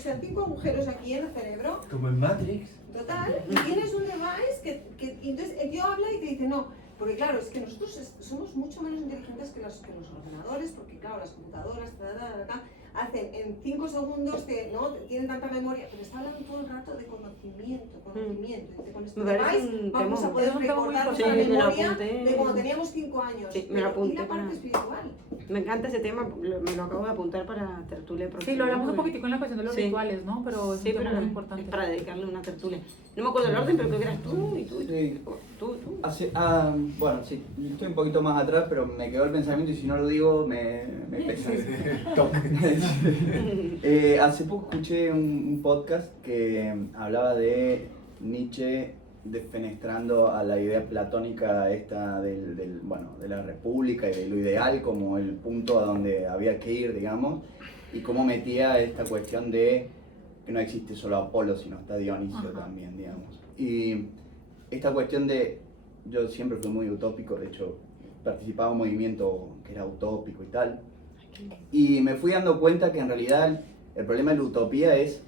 agujeros aquí en el cerebro. Como en Matrix. Total, y tienes un device y entonces el tío habla y te dice no, porque claro, es que nosotros somos mucho menos inteligentes que los ordenadores, porque claro, las computadoras hacen en 5 segundos, tienen tanta memoria, pero está hablando todo el rato de conocimiento. Y con este device vamos a poder recordar nuestra memoria de cuando teníamos 5 años. Sí, me lo apunté. Y la parte espiritual. Me encanta ese tema, me lo acabo de apuntar para tertulia próxima. Sí, lo hablamos un poquitico en la cuestión de los rituales, ¿no? Pero es un tema muy importante. Es para dedicarle una tertulia. No me acuerdo el orden, pero creo que eras tú y tú. Sí. Tú. Bueno, sí, estoy un poquito más atrás, pero me quedó el pensamiento y si no lo digo me pesa. Hace poco escuché un podcast que hablaba de Nietzsche defenestrando a la idea platónica esta de la república y de lo ideal como el punto a donde había que ir, digamos, y cómo metía esta cuestión de que no existe solo Apolo, sino está Dionisio también, digamos. Y esta cuestión yo siempre fui muy utópico, de hecho participaba en un movimiento que era utópico y tal, y me fui dando cuenta que en realidad el problema de la utopía es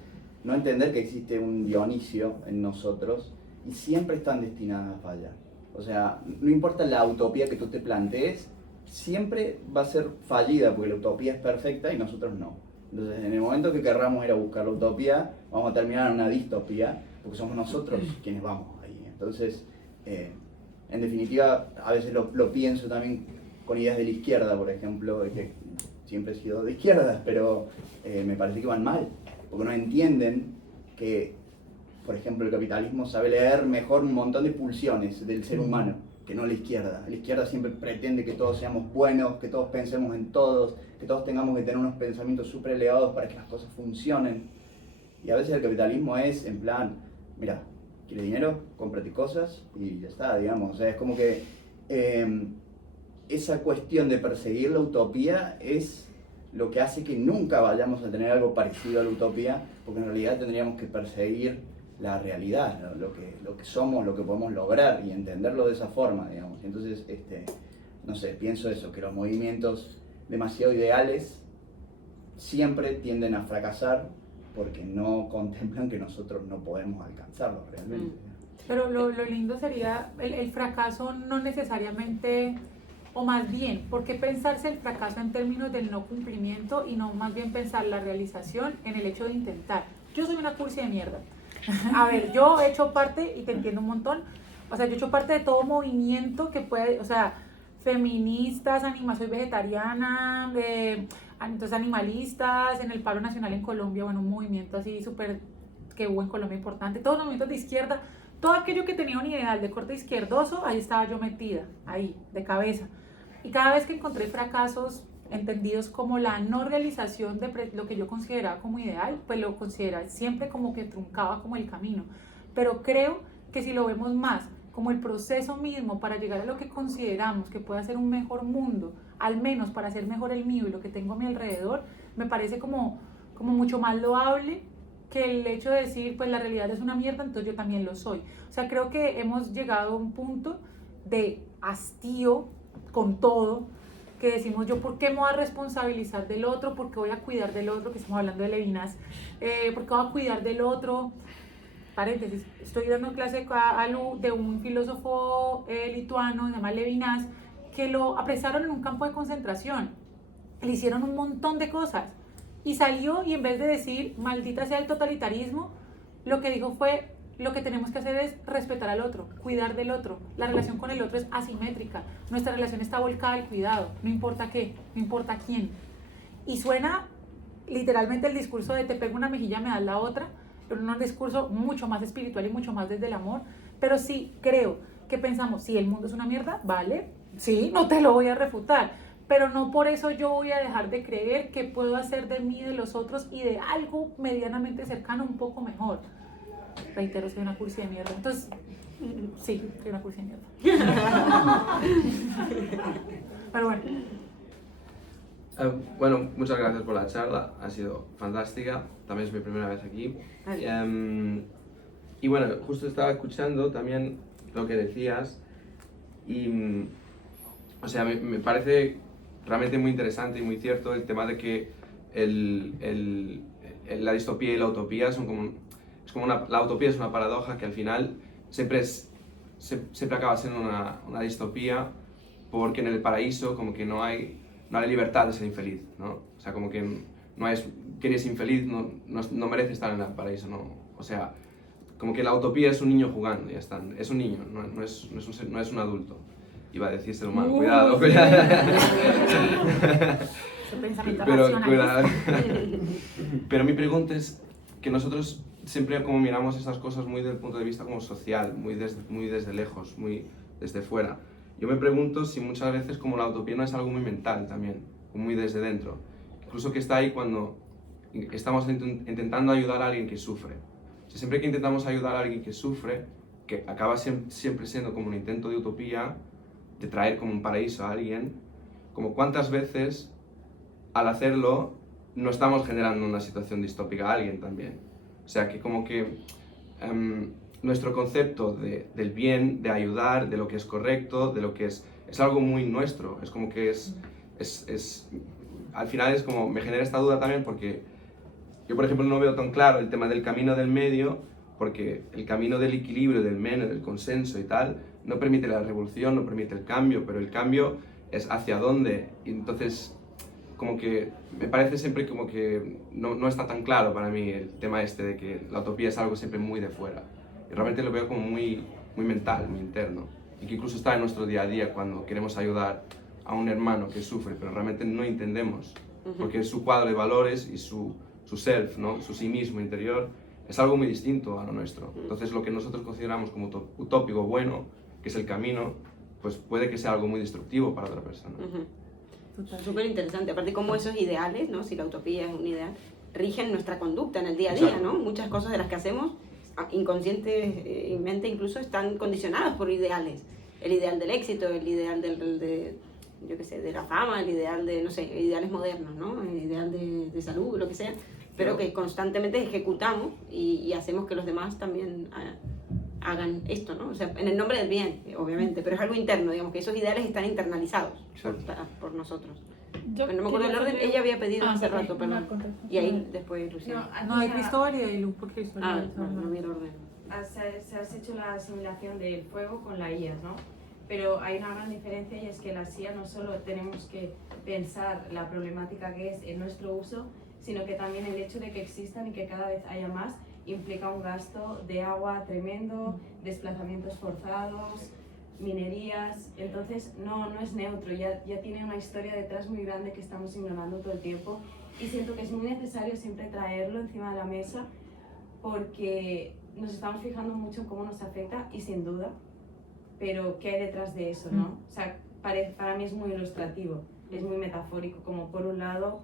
no entender que existe un Dionisio en nosotros y siempre están destinadas a fallar. O sea, no importa la utopía que tú te plantees, siempre va a ser fallida porque la utopía es perfecta y nosotros no. Entonces, en el momento que querramos ir a buscar la utopía, vamos a terminar en una distopía porque somos nosotros quienes vamos ahí. Entonces, en definitiva, a veces lo pienso también con ideas de la izquierda, por ejemplo, de que siempre he sido de izquierdas, pero me parece que van mal, porque no entienden que, por ejemplo, el capitalismo sabe leer mejor un montón de pulsiones del ser humano que no la izquierda. La izquierda siempre pretende que todos seamos buenos, que todos pensemos en todos, que todos tengamos que tener unos pensamientos súper elevados para que las cosas funcionen. Y a veces el capitalismo es en plan, mira, ¿quiere dinero? Cómprate cosas y ya está, digamos. O sea, es como que esa cuestión de perseguir la utopía es lo que hace que nunca vayamos a tener algo parecido a la utopía, porque en realidad tendríamos que perseguir la realidad, ¿no? lo que somos, lo que podemos lograr y entenderlo de esa forma, digamos. Entonces, no sé, pienso eso, que los movimientos demasiado ideales siempre tienden a fracasar porque no contemplan que nosotros no podemos alcanzarlo realmente. Pero lo lindo sería el fracaso no necesariamente, o más bien, ¿por qué pensarse el fracaso en términos del no cumplimiento y no más bien pensar la realización en el hecho de intentar? Yo soy una cursi de mierda. A ver, yo he hecho parte, y te entiendo un montón, o sea, yo he hecho parte de todo movimiento que puede, o sea, feministas, soy vegetariana, entonces animalistas, en el paro nacional en Colombia, bueno, un movimiento así súper que hubo en Colombia importante, todos los movimientos de izquierda, todo aquello que tenía un ideal de corte izquierdoso, ahí estaba yo metida, ahí, de cabeza. Y cada vez que encontré fracasos entendidos como la no realización de lo que yo consideraba como ideal, pues lo consideraba siempre como que truncaba como el camino. Pero creo que si lo vemos más como el proceso mismo para llegar a lo que consideramos que puede ser un mejor mundo, al menos para hacer mejor el mío y lo que tengo a mi alrededor, me parece como mucho más loable que el hecho de decir, pues la realidad es una mierda, entonces yo también lo soy. O sea, creo que hemos llegado a un punto de hastío con todo, que decimos, yo por qué me voy a responsabilizar del otro, por qué voy a cuidar del otro, que estamos hablando de Levinas, por qué voy a cuidar del otro. Paréntesis, estoy dando clase de un filósofo lituano, se llama Levinas, que lo apresaron en un campo de concentración, le hicieron un montón de cosas, y salió, y en vez de decir, maldita sea el totalitarismo, lo que dijo fue, lo que tenemos que hacer es respetar al otro, cuidar del otro. La relación con el otro es asimétrica. Nuestra relación está volcada al cuidado, no importa qué, no importa quién. Y suena literalmente el discurso de te pego una mejilla, me das la otra, pero un discurso mucho más espiritual y mucho más desde el amor. Pero sí creo que pensamos, si el mundo es una mierda, vale, sí, no te lo voy a refutar, pero no por eso yo voy a dejar de creer que puedo hacer de mí, de los otros y de algo medianamente cercano un poco mejor. Reitero, soy una cursi de mierda. Entonces, sí, soy una cursi de mierda. Pero bueno. Bueno, muchas gracias por la charla, ha sido fantástica, también es mi primera vez aquí. Y bueno, justo estaba escuchando también lo que decías y, o sea, me parece realmente muy interesante y muy cierto el tema de que la distopía y la utopía son como... la utopía es una paradoja que al final siempre acaba siendo una distopía, porque en el paraíso como que no hay libertad de ser infeliz, ¿no? O sea, como que que eres infeliz, no mereces estar en el paraíso, ¿no? O sea, como que la utopía es un niño jugando, ya está, es un niño, no es un adulto. Iba a decir ser humano, cuidado. Pero cuidado. Pero mi pregunta es que nosotros siempre como miramos estas cosas muy desde el punto de vista como social, muy desde lejos, muy desde fuera. Yo me pregunto si muchas veces como la utopía no es algo muy mental también, muy desde dentro. Incluso que está ahí cuando estamos intentando ayudar a alguien que sufre. O sea, siempre que intentamos ayudar a alguien que sufre, que acaba siempre siendo como un intento de utopía, de traer como un paraíso a alguien, como cuántas veces al hacerlo no estamos generando una situación distópica a alguien también. O sea, que como que nuestro concepto del bien, de ayudar, de lo que es correcto, de lo que es algo muy nuestro. Es como que al final es como, me genera esta duda también porque yo, por ejemplo, no veo tan claro el tema del camino del medio, porque el camino del equilibrio, del medio, del consenso y tal, no permite la revolución, no permite el cambio, pero el cambio es hacia dónde. Y entonces, como que me parece siempre como que no está tan claro para mí el tema este de que la utopía es algo siempre muy de fuera. Y realmente lo veo como muy mental, muy interno. Y que incluso está en nuestro día a día cuando queremos ayudar a un hermano que sufre, pero realmente no entendemos. Porque su cuadro de valores y su self, ¿no? Su sí mismo interior, es algo muy distinto a lo nuestro. Entonces lo que nosotros consideramos como utópico bueno, que es el camino, pues puede que sea algo muy destructivo para otra persona. Súper interesante, aparte como esos ideales, ¿no? Si la utopía es un ideal, rigen nuestra conducta en el día a día, ¿no? Muchas cosas de las que hacemos inconscientemente incluso están condicionados por ideales. El ideal del éxito, el ideal yo qué sé, de la fama, el ideal de, no sé, ideales modernos, ¿no? El ideal de salud, lo que sea, pero que constantemente ejecutamos y hacemos que los demás también hagan esto, ¿no? O sea, en el nombre del bien, obviamente, pero es algo interno, digamos, que esos ideales están internalizados por nosotros. Pero no me acuerdo el orden, ella había pedido hace rato, perdón. Y ahí después Lucía. No, hay Cristóbal y hay Lu, porque Cristóbal. No vi el orden. Se has hecho la asimilación del fuego con la IA, ¿no? Pero hay una gran diferencia y es que la IA no solo tenemos que pensar la problemática que es en nuestro uso, sino que también el hecho de que existan y que cada vez haya más implica un gasto de agua tremendo, desplazamientos forzados, minerías, entonces no es neutro, ya tiene una historia detrás muy grande que estamos ignorando todo el tiempo y siento que es muy necesario siempre traerlo encima de la mesa porque nos estamos fijando mucho en cómo nos afecta y sin duda, pero ¿qué hay detrás de eso, no? O sea, para mí es muy ilustrativo, es muy metafórico, como por un lado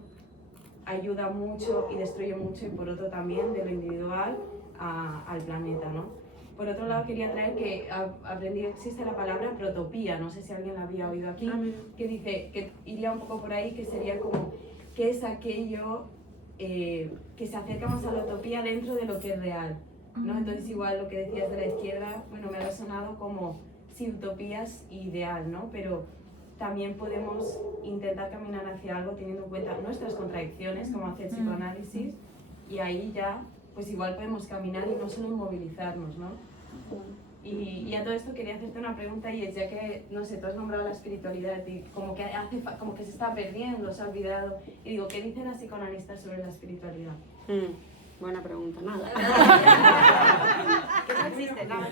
ayuda mucho y destruye mucho y por otro también de lo individual al planeta, ¿no? Por otro lado quería traer que aprendí que existe la palabra protopía, no sé si alguien la había oído aquí, que dice, que iría un poco por ahí, que sería como, ¿qué es aquello que se acerca más a la utopía dentro de lo que es real? ¿No? Entonces igual lo que decías de la izquierda, bueno, me ha resonado como si utopía es ideal, ¿no? Pero también podemos intentar caminar hacia algo teniendo en cuenta nuestras contradicciones, como hace el psicoanálisis, y ahí ya, pues igual podemos caminar y no solo movilizarnos, ¿no? Y a todo esto quería hacerte una pregunta y es, ya que, no sé, tú has nombrado la espiritualidad y como que se está perdiendo, se ha olvidado, y digo, ¿qué dicen las psicoanalistas sobre la espiritualidad? Buena pregunta, nada. Que no existe nada.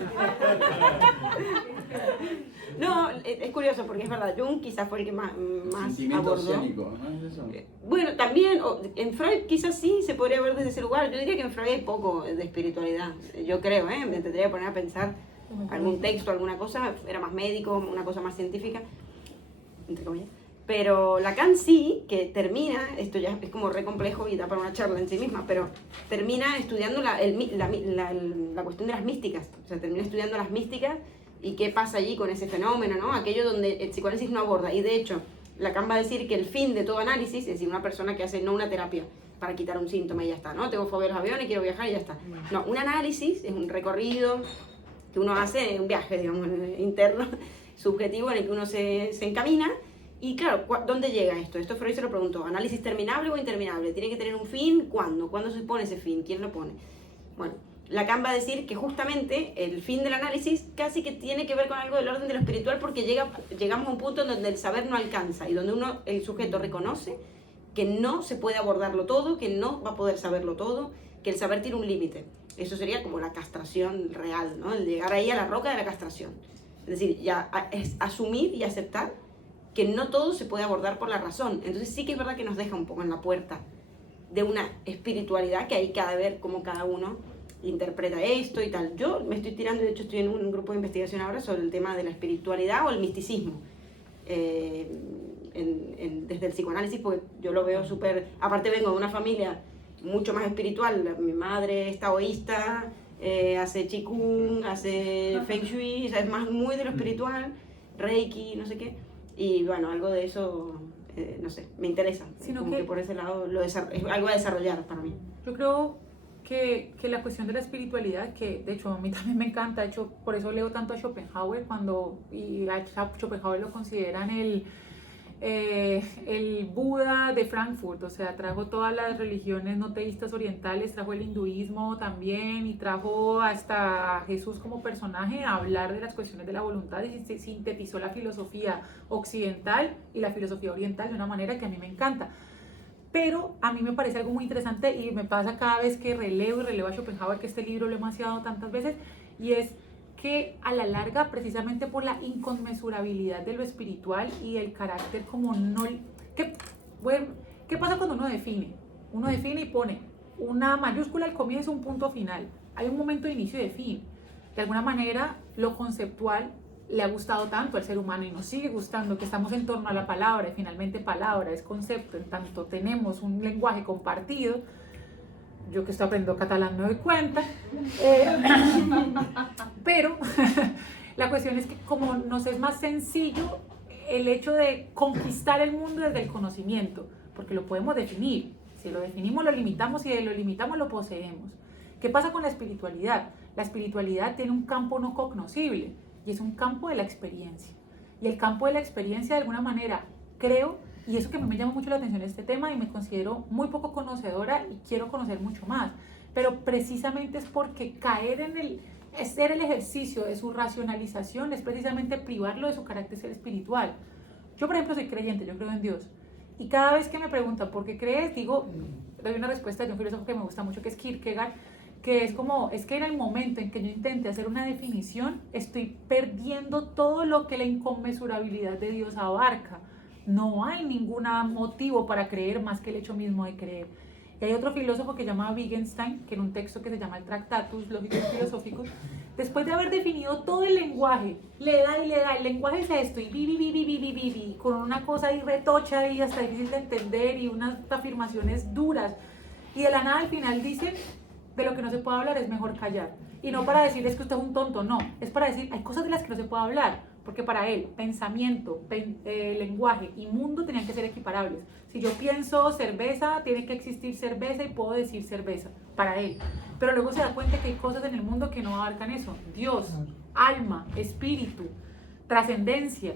No, es curioso porque es verdad, Jung quizás fue el que más abordó. Oceánico, ¿no es eso? Bueno, también en Freud quizás sí se podría ver desde ese lugar. Yo diría que en Freud hay poco de espiritualidad, yo creo, me tendría que poner a pensar algún texto, alguna cosa, era más médico, una cosa más científica, entre comillas. Pero Lacan sí, que termina, esto ya es como re complejo y da para una charla en sí misma, pero termina estudiando la cuestión de las místicas, o sea, termina estudiando las místicas y qué pasa allí con ese fenómeno, ¿no? Aquello donde el psicoanálisis no aborda, y de hecho, Lacan va a decir que el fin de todo análisis, es decir, una persona que hace no una terapia para quitar un síntoma y ya está, ¿no? Tengo fobia a los aviones, quiero viajar y ya está. No, un análisis es un recorrido que uno hace, un viaje, digamos, interno, subjetivo, en el que uno se encamina. Y claro, ¿dónde llega esto? Esto Freud se lo preguntó, ¿análisis terminable o interminable? ¿Tiene que tener un fin? ¿Cuándo? ¿Cuándo se pone ese fin? ¿Quién lo pone? Bueno, Lacan va a decir que justamente el fin del análisis casi que tiene que ver con algo del orden de lo espiritual porque llegamos a un punto en donde el saber no alcanza y donde el sujeto reconoce que no se puede abordarlo todo, que no va a poder saberlo todo, que el saber tiene un límite. Eso sería como la castración real, ¿no? El llegar ahí a la roca de la castración. Es decir, ya es asumir y aceptar que no todo se puede abordar por la razón. Entonces sí que es verdad que nos deja un poco en la puerta de una espiritualidad que hay que ver cómo cada uno interpreta esto y tal. Yo me estoy tirando, de hecho estoy en un grupo de investigación ahora sobre el tema de la espiritualidad o el misticismo. Desde el psicoanálisis, porque yo lo veo súper... Aparte vengo de una familia mucho más espiritual. Mi madre es taoísta, hace qigong, hace feng shui, o sea, es más muy de lo espiritual, reiki, no sé qué. Y bueno, algo de eso, no sé, me interesa. Como que por ese lado es algo a desarrollar para mí. Yo creo que la cuestión de la espiritualidad, que de hecho a mí también me encanta, de hecho por eso leo tanto a Schopenhauer, y a Schopenhauer lo consideran el Buda de Frankfurt, o sea, trajo todas las religiones no teístas orientales, trajo el hinduismo también y trajo hasta a Jesús como personaje a hablar de las cuestiones de la voluntad y sintetizó la filosofía occidental y la filosofía oriental de una manera que a mí me encanta. Pero a mí me parece algo muy interesante y me pasa cada vez que relevo a Schopenhauer, que este libro lo he mencionado tantas veces, y es que a la larga, precisamente por la inconmensurabilidad de lo espiritual y el carácter como no... ¿Qué pasa cuando uno define? Uno define y pone una mayúscula al comienzo, un punto final. Hay un momento de inicio y de fin. De alguna manera, lo conceptual le ha gustado tanto al ser humano y nos sigue gustando, que estamos en torno a la palabra, y finalmente palabra es concepto, en tanto tenemos un lenguaje compartido, yo que estoy aprendiendo catalán me doy cuenta, pero la cuestión es que como nos es más sencillo el hecho de conquistar el mundo desde el conocimiento, porque lo podemos definir, si lo definimos lo limitamos y si lo limitamos lo poseemos. ¿Qué pasa con la espiritualidad? La espiritualidad tiene un campo no cognoscible y es un campo de la experiencia. Y el campo de la experiencia de alguna manera creo, y eso que me llama mucho la atención este tema y me considero muy poco conocedora y quiero conocer mucho más, pero precisamente es porque caer en el hacer el ejercicio de su racionalización es precisamente privarlo de su carácter espiritual. Yo, por ejemplo, soy creyente, yo creo en Dios. Y cada vez que me preguntan por qué crees, digo, doy una respuesta de un filósofo que me gusta mucho, que es Kierkegaard, que es como, es que en el momento en que yo intente hacer una definición, estoy perdiendo todo lo que la inconmensurabilidad de Dios abarca. No hay ningún motivo para creer más que el hecho mismo de creer. Y hay otro filósofo que se llama Wittgenstein, que en un texto que se llama el Tractatus Lógicos y Filosóficos, después de haber definido todo el lenguaje, le da, el lenguaje es esto, y vi, con una cosa ahí retocha y hasta difícil de entender y unas afirmaciones duras. Y de la nada al final dice, de lo que no se puede hablar es mejor callar. Y no para decir es que usted es un tonto, no, es para decir hay cosas de las que no se puede hablar. Porque para él, pensamiento, lenguaje y mundo tenían que ser equiparables. Si yo pienso cerveza, tiene que existir cerveza y puedo decir cerveza, para él. Pero luego se da cuenta que hay cosas en el mundo que no abarcan eso. Dios, alma, espíritu, trascendencia,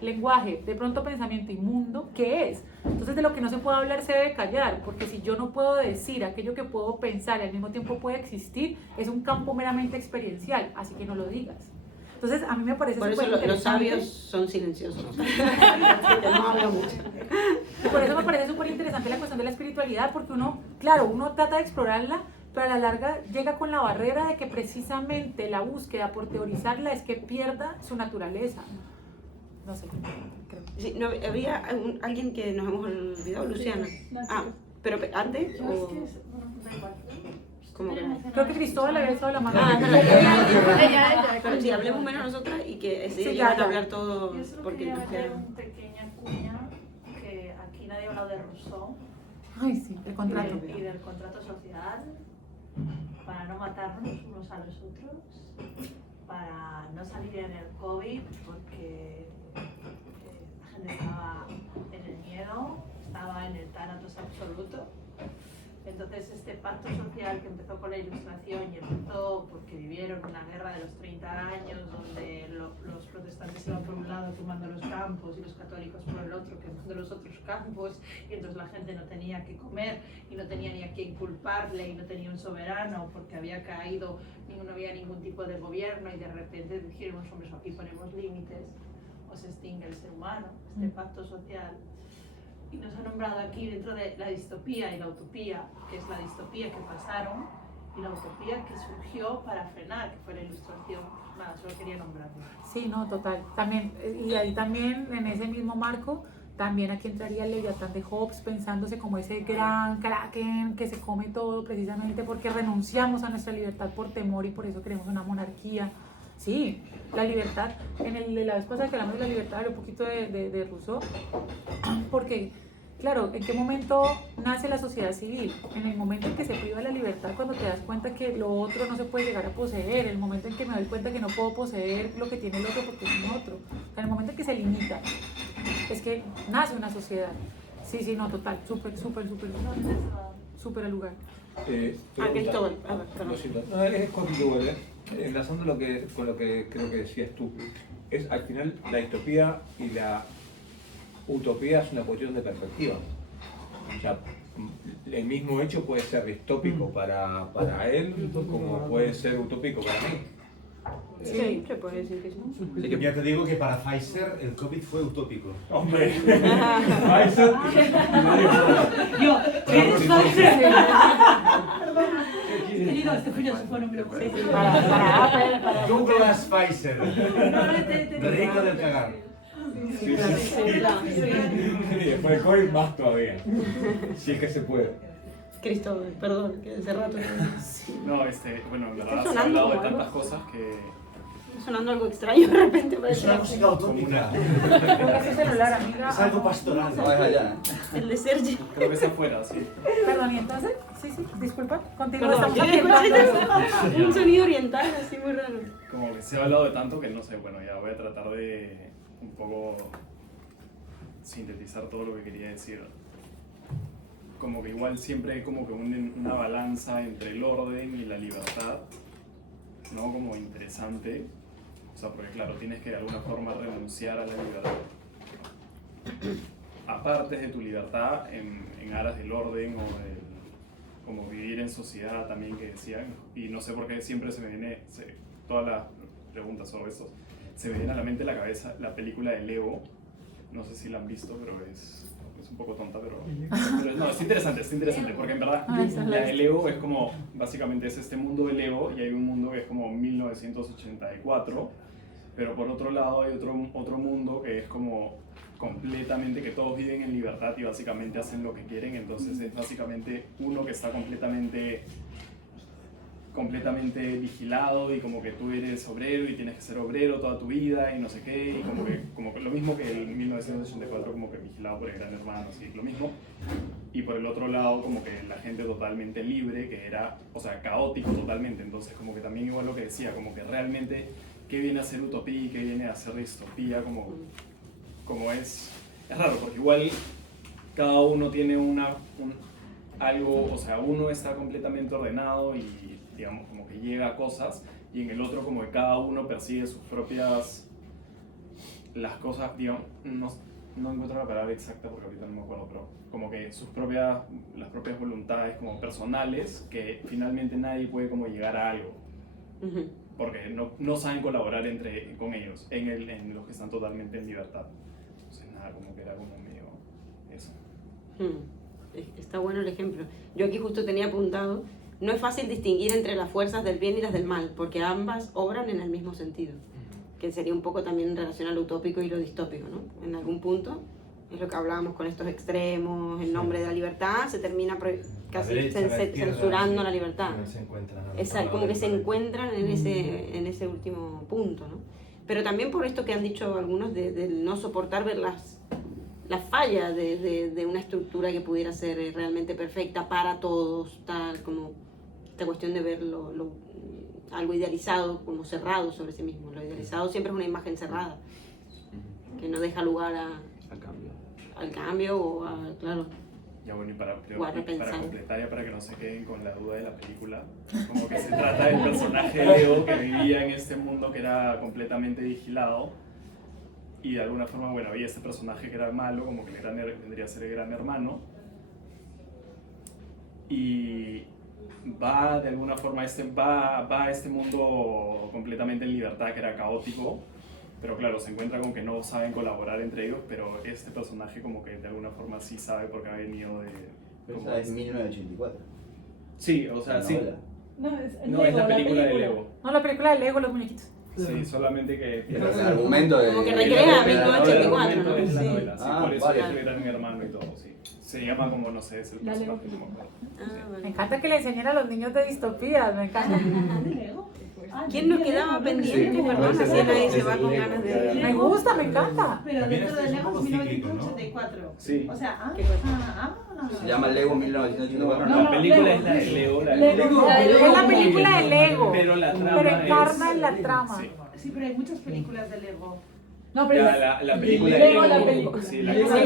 lenguaje, de pronto pensamiento y mundo, ¿qué es? Entonces de lo que no se puede hablar se debe callar, porque si yo no puedo decir aquello que puedo pensar y al mismo tiempo puede existir, es un campo meramente experiencial, así que no lo digas. Entonces, a mí me parece súper interesante. Por eso los sabios son silenciosos. No hablo mucho. Y por eso me parece súper interesante la cuestión de la espiritualidad, porque uno, claro, uno trata de explorarla, pero a la larga llega con la barrera de que precisamente la búsqueda por teorizarla es que pierda su naturaleza. No sé, creo. Sí, no, había alguien que nos hemos olvidado, Luciana. Ah, pero antes. O... Creo que Cristóbal había estado la mano. Pero sí, hablemos menos nosotras y que sí, ya a hablar todo. Yo solo quería hacer una pequeña cuña, que aquí nadie ha hablado de Rousseau. Ay, sí, el contrato. Y del contrato social, para no matarnos unos a los otros, para no salir en el COVID, porque la gente estaba en el miedo, estaba en el tánatos absoluto. Entonces este pacto social que empezó con la Ilustración y empezó porque vivieron una guerra de los 30 años donde los protestantes iban por un lado quemando los campos y los católicos por el otro quemando los otros campos, y entonces la gente no tenía que comer y no tenía ni a quién culparle y no tenía un soberano porque había caído, no había ningún tipo de gobierno, y de repente dijeron los hombres, aquí ponemos límites o se extingue el ser humano, este pacto social. Y nos ha nombrado aquí dentro de la distopía y la utopía, que es la distopía que pasaron y la utopía que surgió para frenar, que fue la Ilustración. Nada, solo quería nombrarlo. Sí, no, total. También, y ahí también, en ese mismo marco, también aquí entraría el Leviatán de Hobbes, pensándose como ese gran kraken que se come todo precisamente porque renunciamos a nuestra libertad por temor y por eso queremos una monarquía. Sí, la libertad, de la vez pasada que hablamos de la libertad, hablé un poquito de Rousseau, porque, claro, ¿en qué momento nace la sociedad civil? En el momento en que se priva la libertad, cuando te das cuenta que lo otro no se puede llegar a poseer, en el momento en que me doy cuenta que no puedo poseer lo que tiene el otro porque es un otro, en el momento en que se limita, es que nace una sociedad. Sí, no, total, súper al lugar. Cristóbal, no, es contigo, enlazando con lo que creo que decías tú, es al final la distopía y la utopía es una cuestión de perspectiva. O sea, el mismo hecho puede ser distópico para él como puede ser utópico para mí. Sí, se puede decir que sí. Ya te digo que para Pfizer el COVID fue utópico. Hombre, Pfizer. Yo, ¿eres Pfizer? Querido, este filósofo no me lo sé. Para Douglas Pfizer. Rico del cagar. Sí. Y después el COVID más todavía. Si es que se puede. Cristóbal, perdón, que hace rato. No, bueno, la verdad se ha hablado de tantas cosas que sonando algo extraño de repente. Es una música utópica. Creo que es el celular, amiga. Es algo pastoral. No, es allá. El de Sergi. Creo que es afuera, sí. Perdón, ¿y entonces? Sí, disculpa. Continúa. Perdón, estamos yo ambientando. un sonido oriental así muy raro. Como que se ha hablado de tanto que no sé, bueno, ya voy a tratar de un poco sintetizar todo lo que quería decir. Como que igual siempre hay como que una balanza entre el orden y la libertad, ¿no? Como interesante. O sea, porque claro, tienes que de alguna forma renunciar a la libertad. Aparte de tu libertad en aras del orden o como vivir en sociedad también que decían. Y no sé por qué siempre se me viene, todas las preguntas sobre eso, se me viene a la mente la cabeza la película de Leo. No sé si la han visto, pero es un poco tonta, pero no, es interesante, porque en verdad la de Lego es como, básicamente es este mundo de Lego y hay un mundo que es como 1984, pero por otro lado hay otro mundo que es como completamente, que todos viven en libertad y básicamente hacen lo que quieren, entonces es básicamente uno que está completamente vigilado y como que tú eres obrero y tienes que ser obrero toda tu vida y no sé qué, y como que lo mismo que el 1984, como que vigilado por el Gran Hermano, así, lo mismo. Y por el otro lado como que la gente totalmente libre, que era, o sea, caótico totalmente, entonces como que también igual lo que decía, como que realmente qué viene a ser utopía y qué viene a ser distopía, como es raro, porque igual cada uno tiene algo, o sea, uno está completamente ordenado y digamos como que llega a cosas, y en el otro como que cada uno persigue sus propias, las cosas, digamos, no encuentro la palabra exacta porque ahorita no me acuerdo, pero como que las propias voluntades como personales, que finalmente nadie puede como llegar a algo, porque no saben colaborar con ellos, en los que están totalmente en libertad. Entonces nada, como que era como medio eso. Está bueno el ejemplo. Yo aquí justo tenía apuntado, no es fácil distinguir entre las fuerzas del bien y las del mal, porque ambas obran en el mismo sentido, que sería un poco también en relación a lo utópico y lo distópico, ¿no? En algún punto, es lo que hablábamos con estos extremos, en nombre de la libertad, se termina casi censurando la libertad. Exacto, como que se encuentran en ese último punto, ¿no? Pero también por esto que han dicho algunos, de no soportar ver las fallas de una estructura que pudiera ser realmente perfecta para todos, tal como esta cuestión de ver algo idealizado como cerrado sobre sí mismo. Lo idealizado siempre es una imagen cerrada, que no deja lugar al cambio o a, claro. Ya bueno, y para completar, ya para que no se queden con la duda de la película, como que se trata del personaje de Leo que vivía en este mundo que era completamente vigilado, y de alguna forma, bueno, había este personaje que era malo, como que vendría a ser el Gran Hermano, y va de alguna forma va a este mundo completamente en libertad, que era caótico, pero claro, se encuentra con que no saben colaborar entre ellos, pero este personaje como que de alguna forma sí sabe porque ha venido de... Esa es 1984. Sí, o sea, sí. No, es la película de Lego. No, la película de Lego, los muñequitos. Sí, solamente que... Pero el argumento de... Como que recrea 1984, ¿no? Es la Sí. novela, sí, por eso vale. es el Gran Hermano y todo, sí. Se llama como, no sé, es el personaje, no me acuerdo. Me encanta que le enseñen a los niños de distopías, me encanta. ¿Quién nos quedaba pendiente? Sí, Perdón, puede así ser nadie se eso, va con Lego. ganas de... Me gusta, me encanta. Pero También dentro de es un Lego poco es cíclico, ¿no? 1984. Sí. O sea, Se llama Lego 1984. No, la película es la de Lego, la de Lego. Lego. Es la película de Lego, Pero la trama pero encarna es... en la trama. Sí. Sí, pero hay muchas películas de Lego. No, pero La película de Lego, Lego. la película. Sí, la película.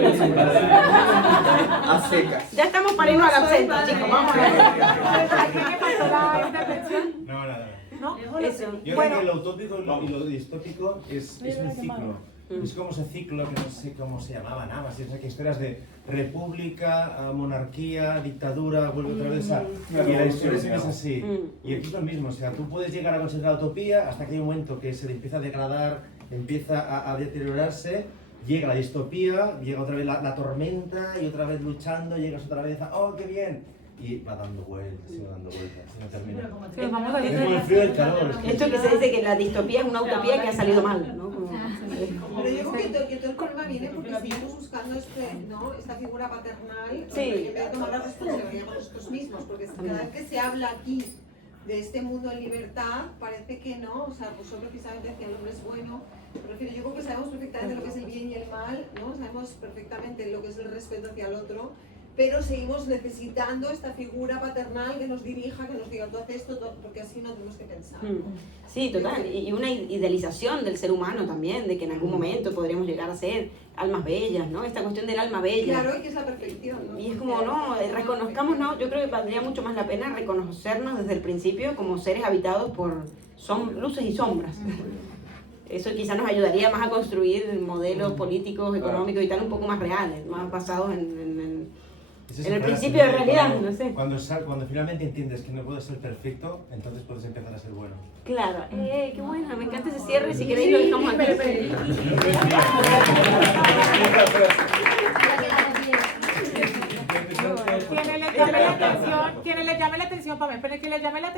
A secas. Ya estamos para irnos al absento, chicos, vamos a ver. ¿a quién le pasó la intervención? No, nada. ¿No? Eso. Yo creo que lo utópico y lo distópico es un ciclo. Es como ese ciclo que no sé cómo se llamaba, nada más. Que esperas de república, a monarquía, dictadura, vuelve otra vez a... Y la historia siempre es así. Y aquí es lo mismo, o sea, tú puedes llegar a conseguir la utopía hasta que hay un momento que se le empieza a degradar, empieza a deteriorarse, llega la distopía, llega otra vez la tormenta y otra vez luchando, llegas otra vez a ¡oh, qué bien! Y va dando vueltas, y va dando vueltas, y no termina. Sí, vamos a Es como el frío y el calor. es que- Esto que se dice que la distopía es una utopía que ha salido mal, ¿no? Como... Pero yo creo que todo el problema viene porque seguimos buscando esta figura paternal, Sí. en vez de tomar la responsabilidad por nosotros mismos, porque cada vez que se habla aquí de este mundo en libertad, parece que no, o sea, pues precisamente decía el hombre es bueno, me refiero, yo creo que sabemos perfectamente lo que es el bien y el mal, ¿no? Sabemos perfectamente lo que es el respeto hacia el otro, pero seguimos necesitando esta figura paternal que nos dirija, que nos diga tú haces esto, porque así no tenemos que pensar. Sí, total, y una idealización del ser humano también, de que en algún momento podríamos llegar a ser almas bellas, ¿no? Esta cuestión del alma bella. Claro, y que es la perfección, ¿no? Y es como, no, reconozcamos, ¿no? Yo creo que valdría mucho más la pena reconocernos desde el principio como seres habitados por luces y sombras. Eso quizás nos ayudaría más a construir modelos políticos, económicos y tal un poco más reales, más basados en el principio de realidad, no sé. Cuando finalmente entiendes que no puedes ser perfecto, entonces puedes empezar a ser bueno. Claro, qué bueno, me encanta ese cierre, si queréis lo dejamos aquí. Quienes le llame la atención, para mí, pero que le llame la atención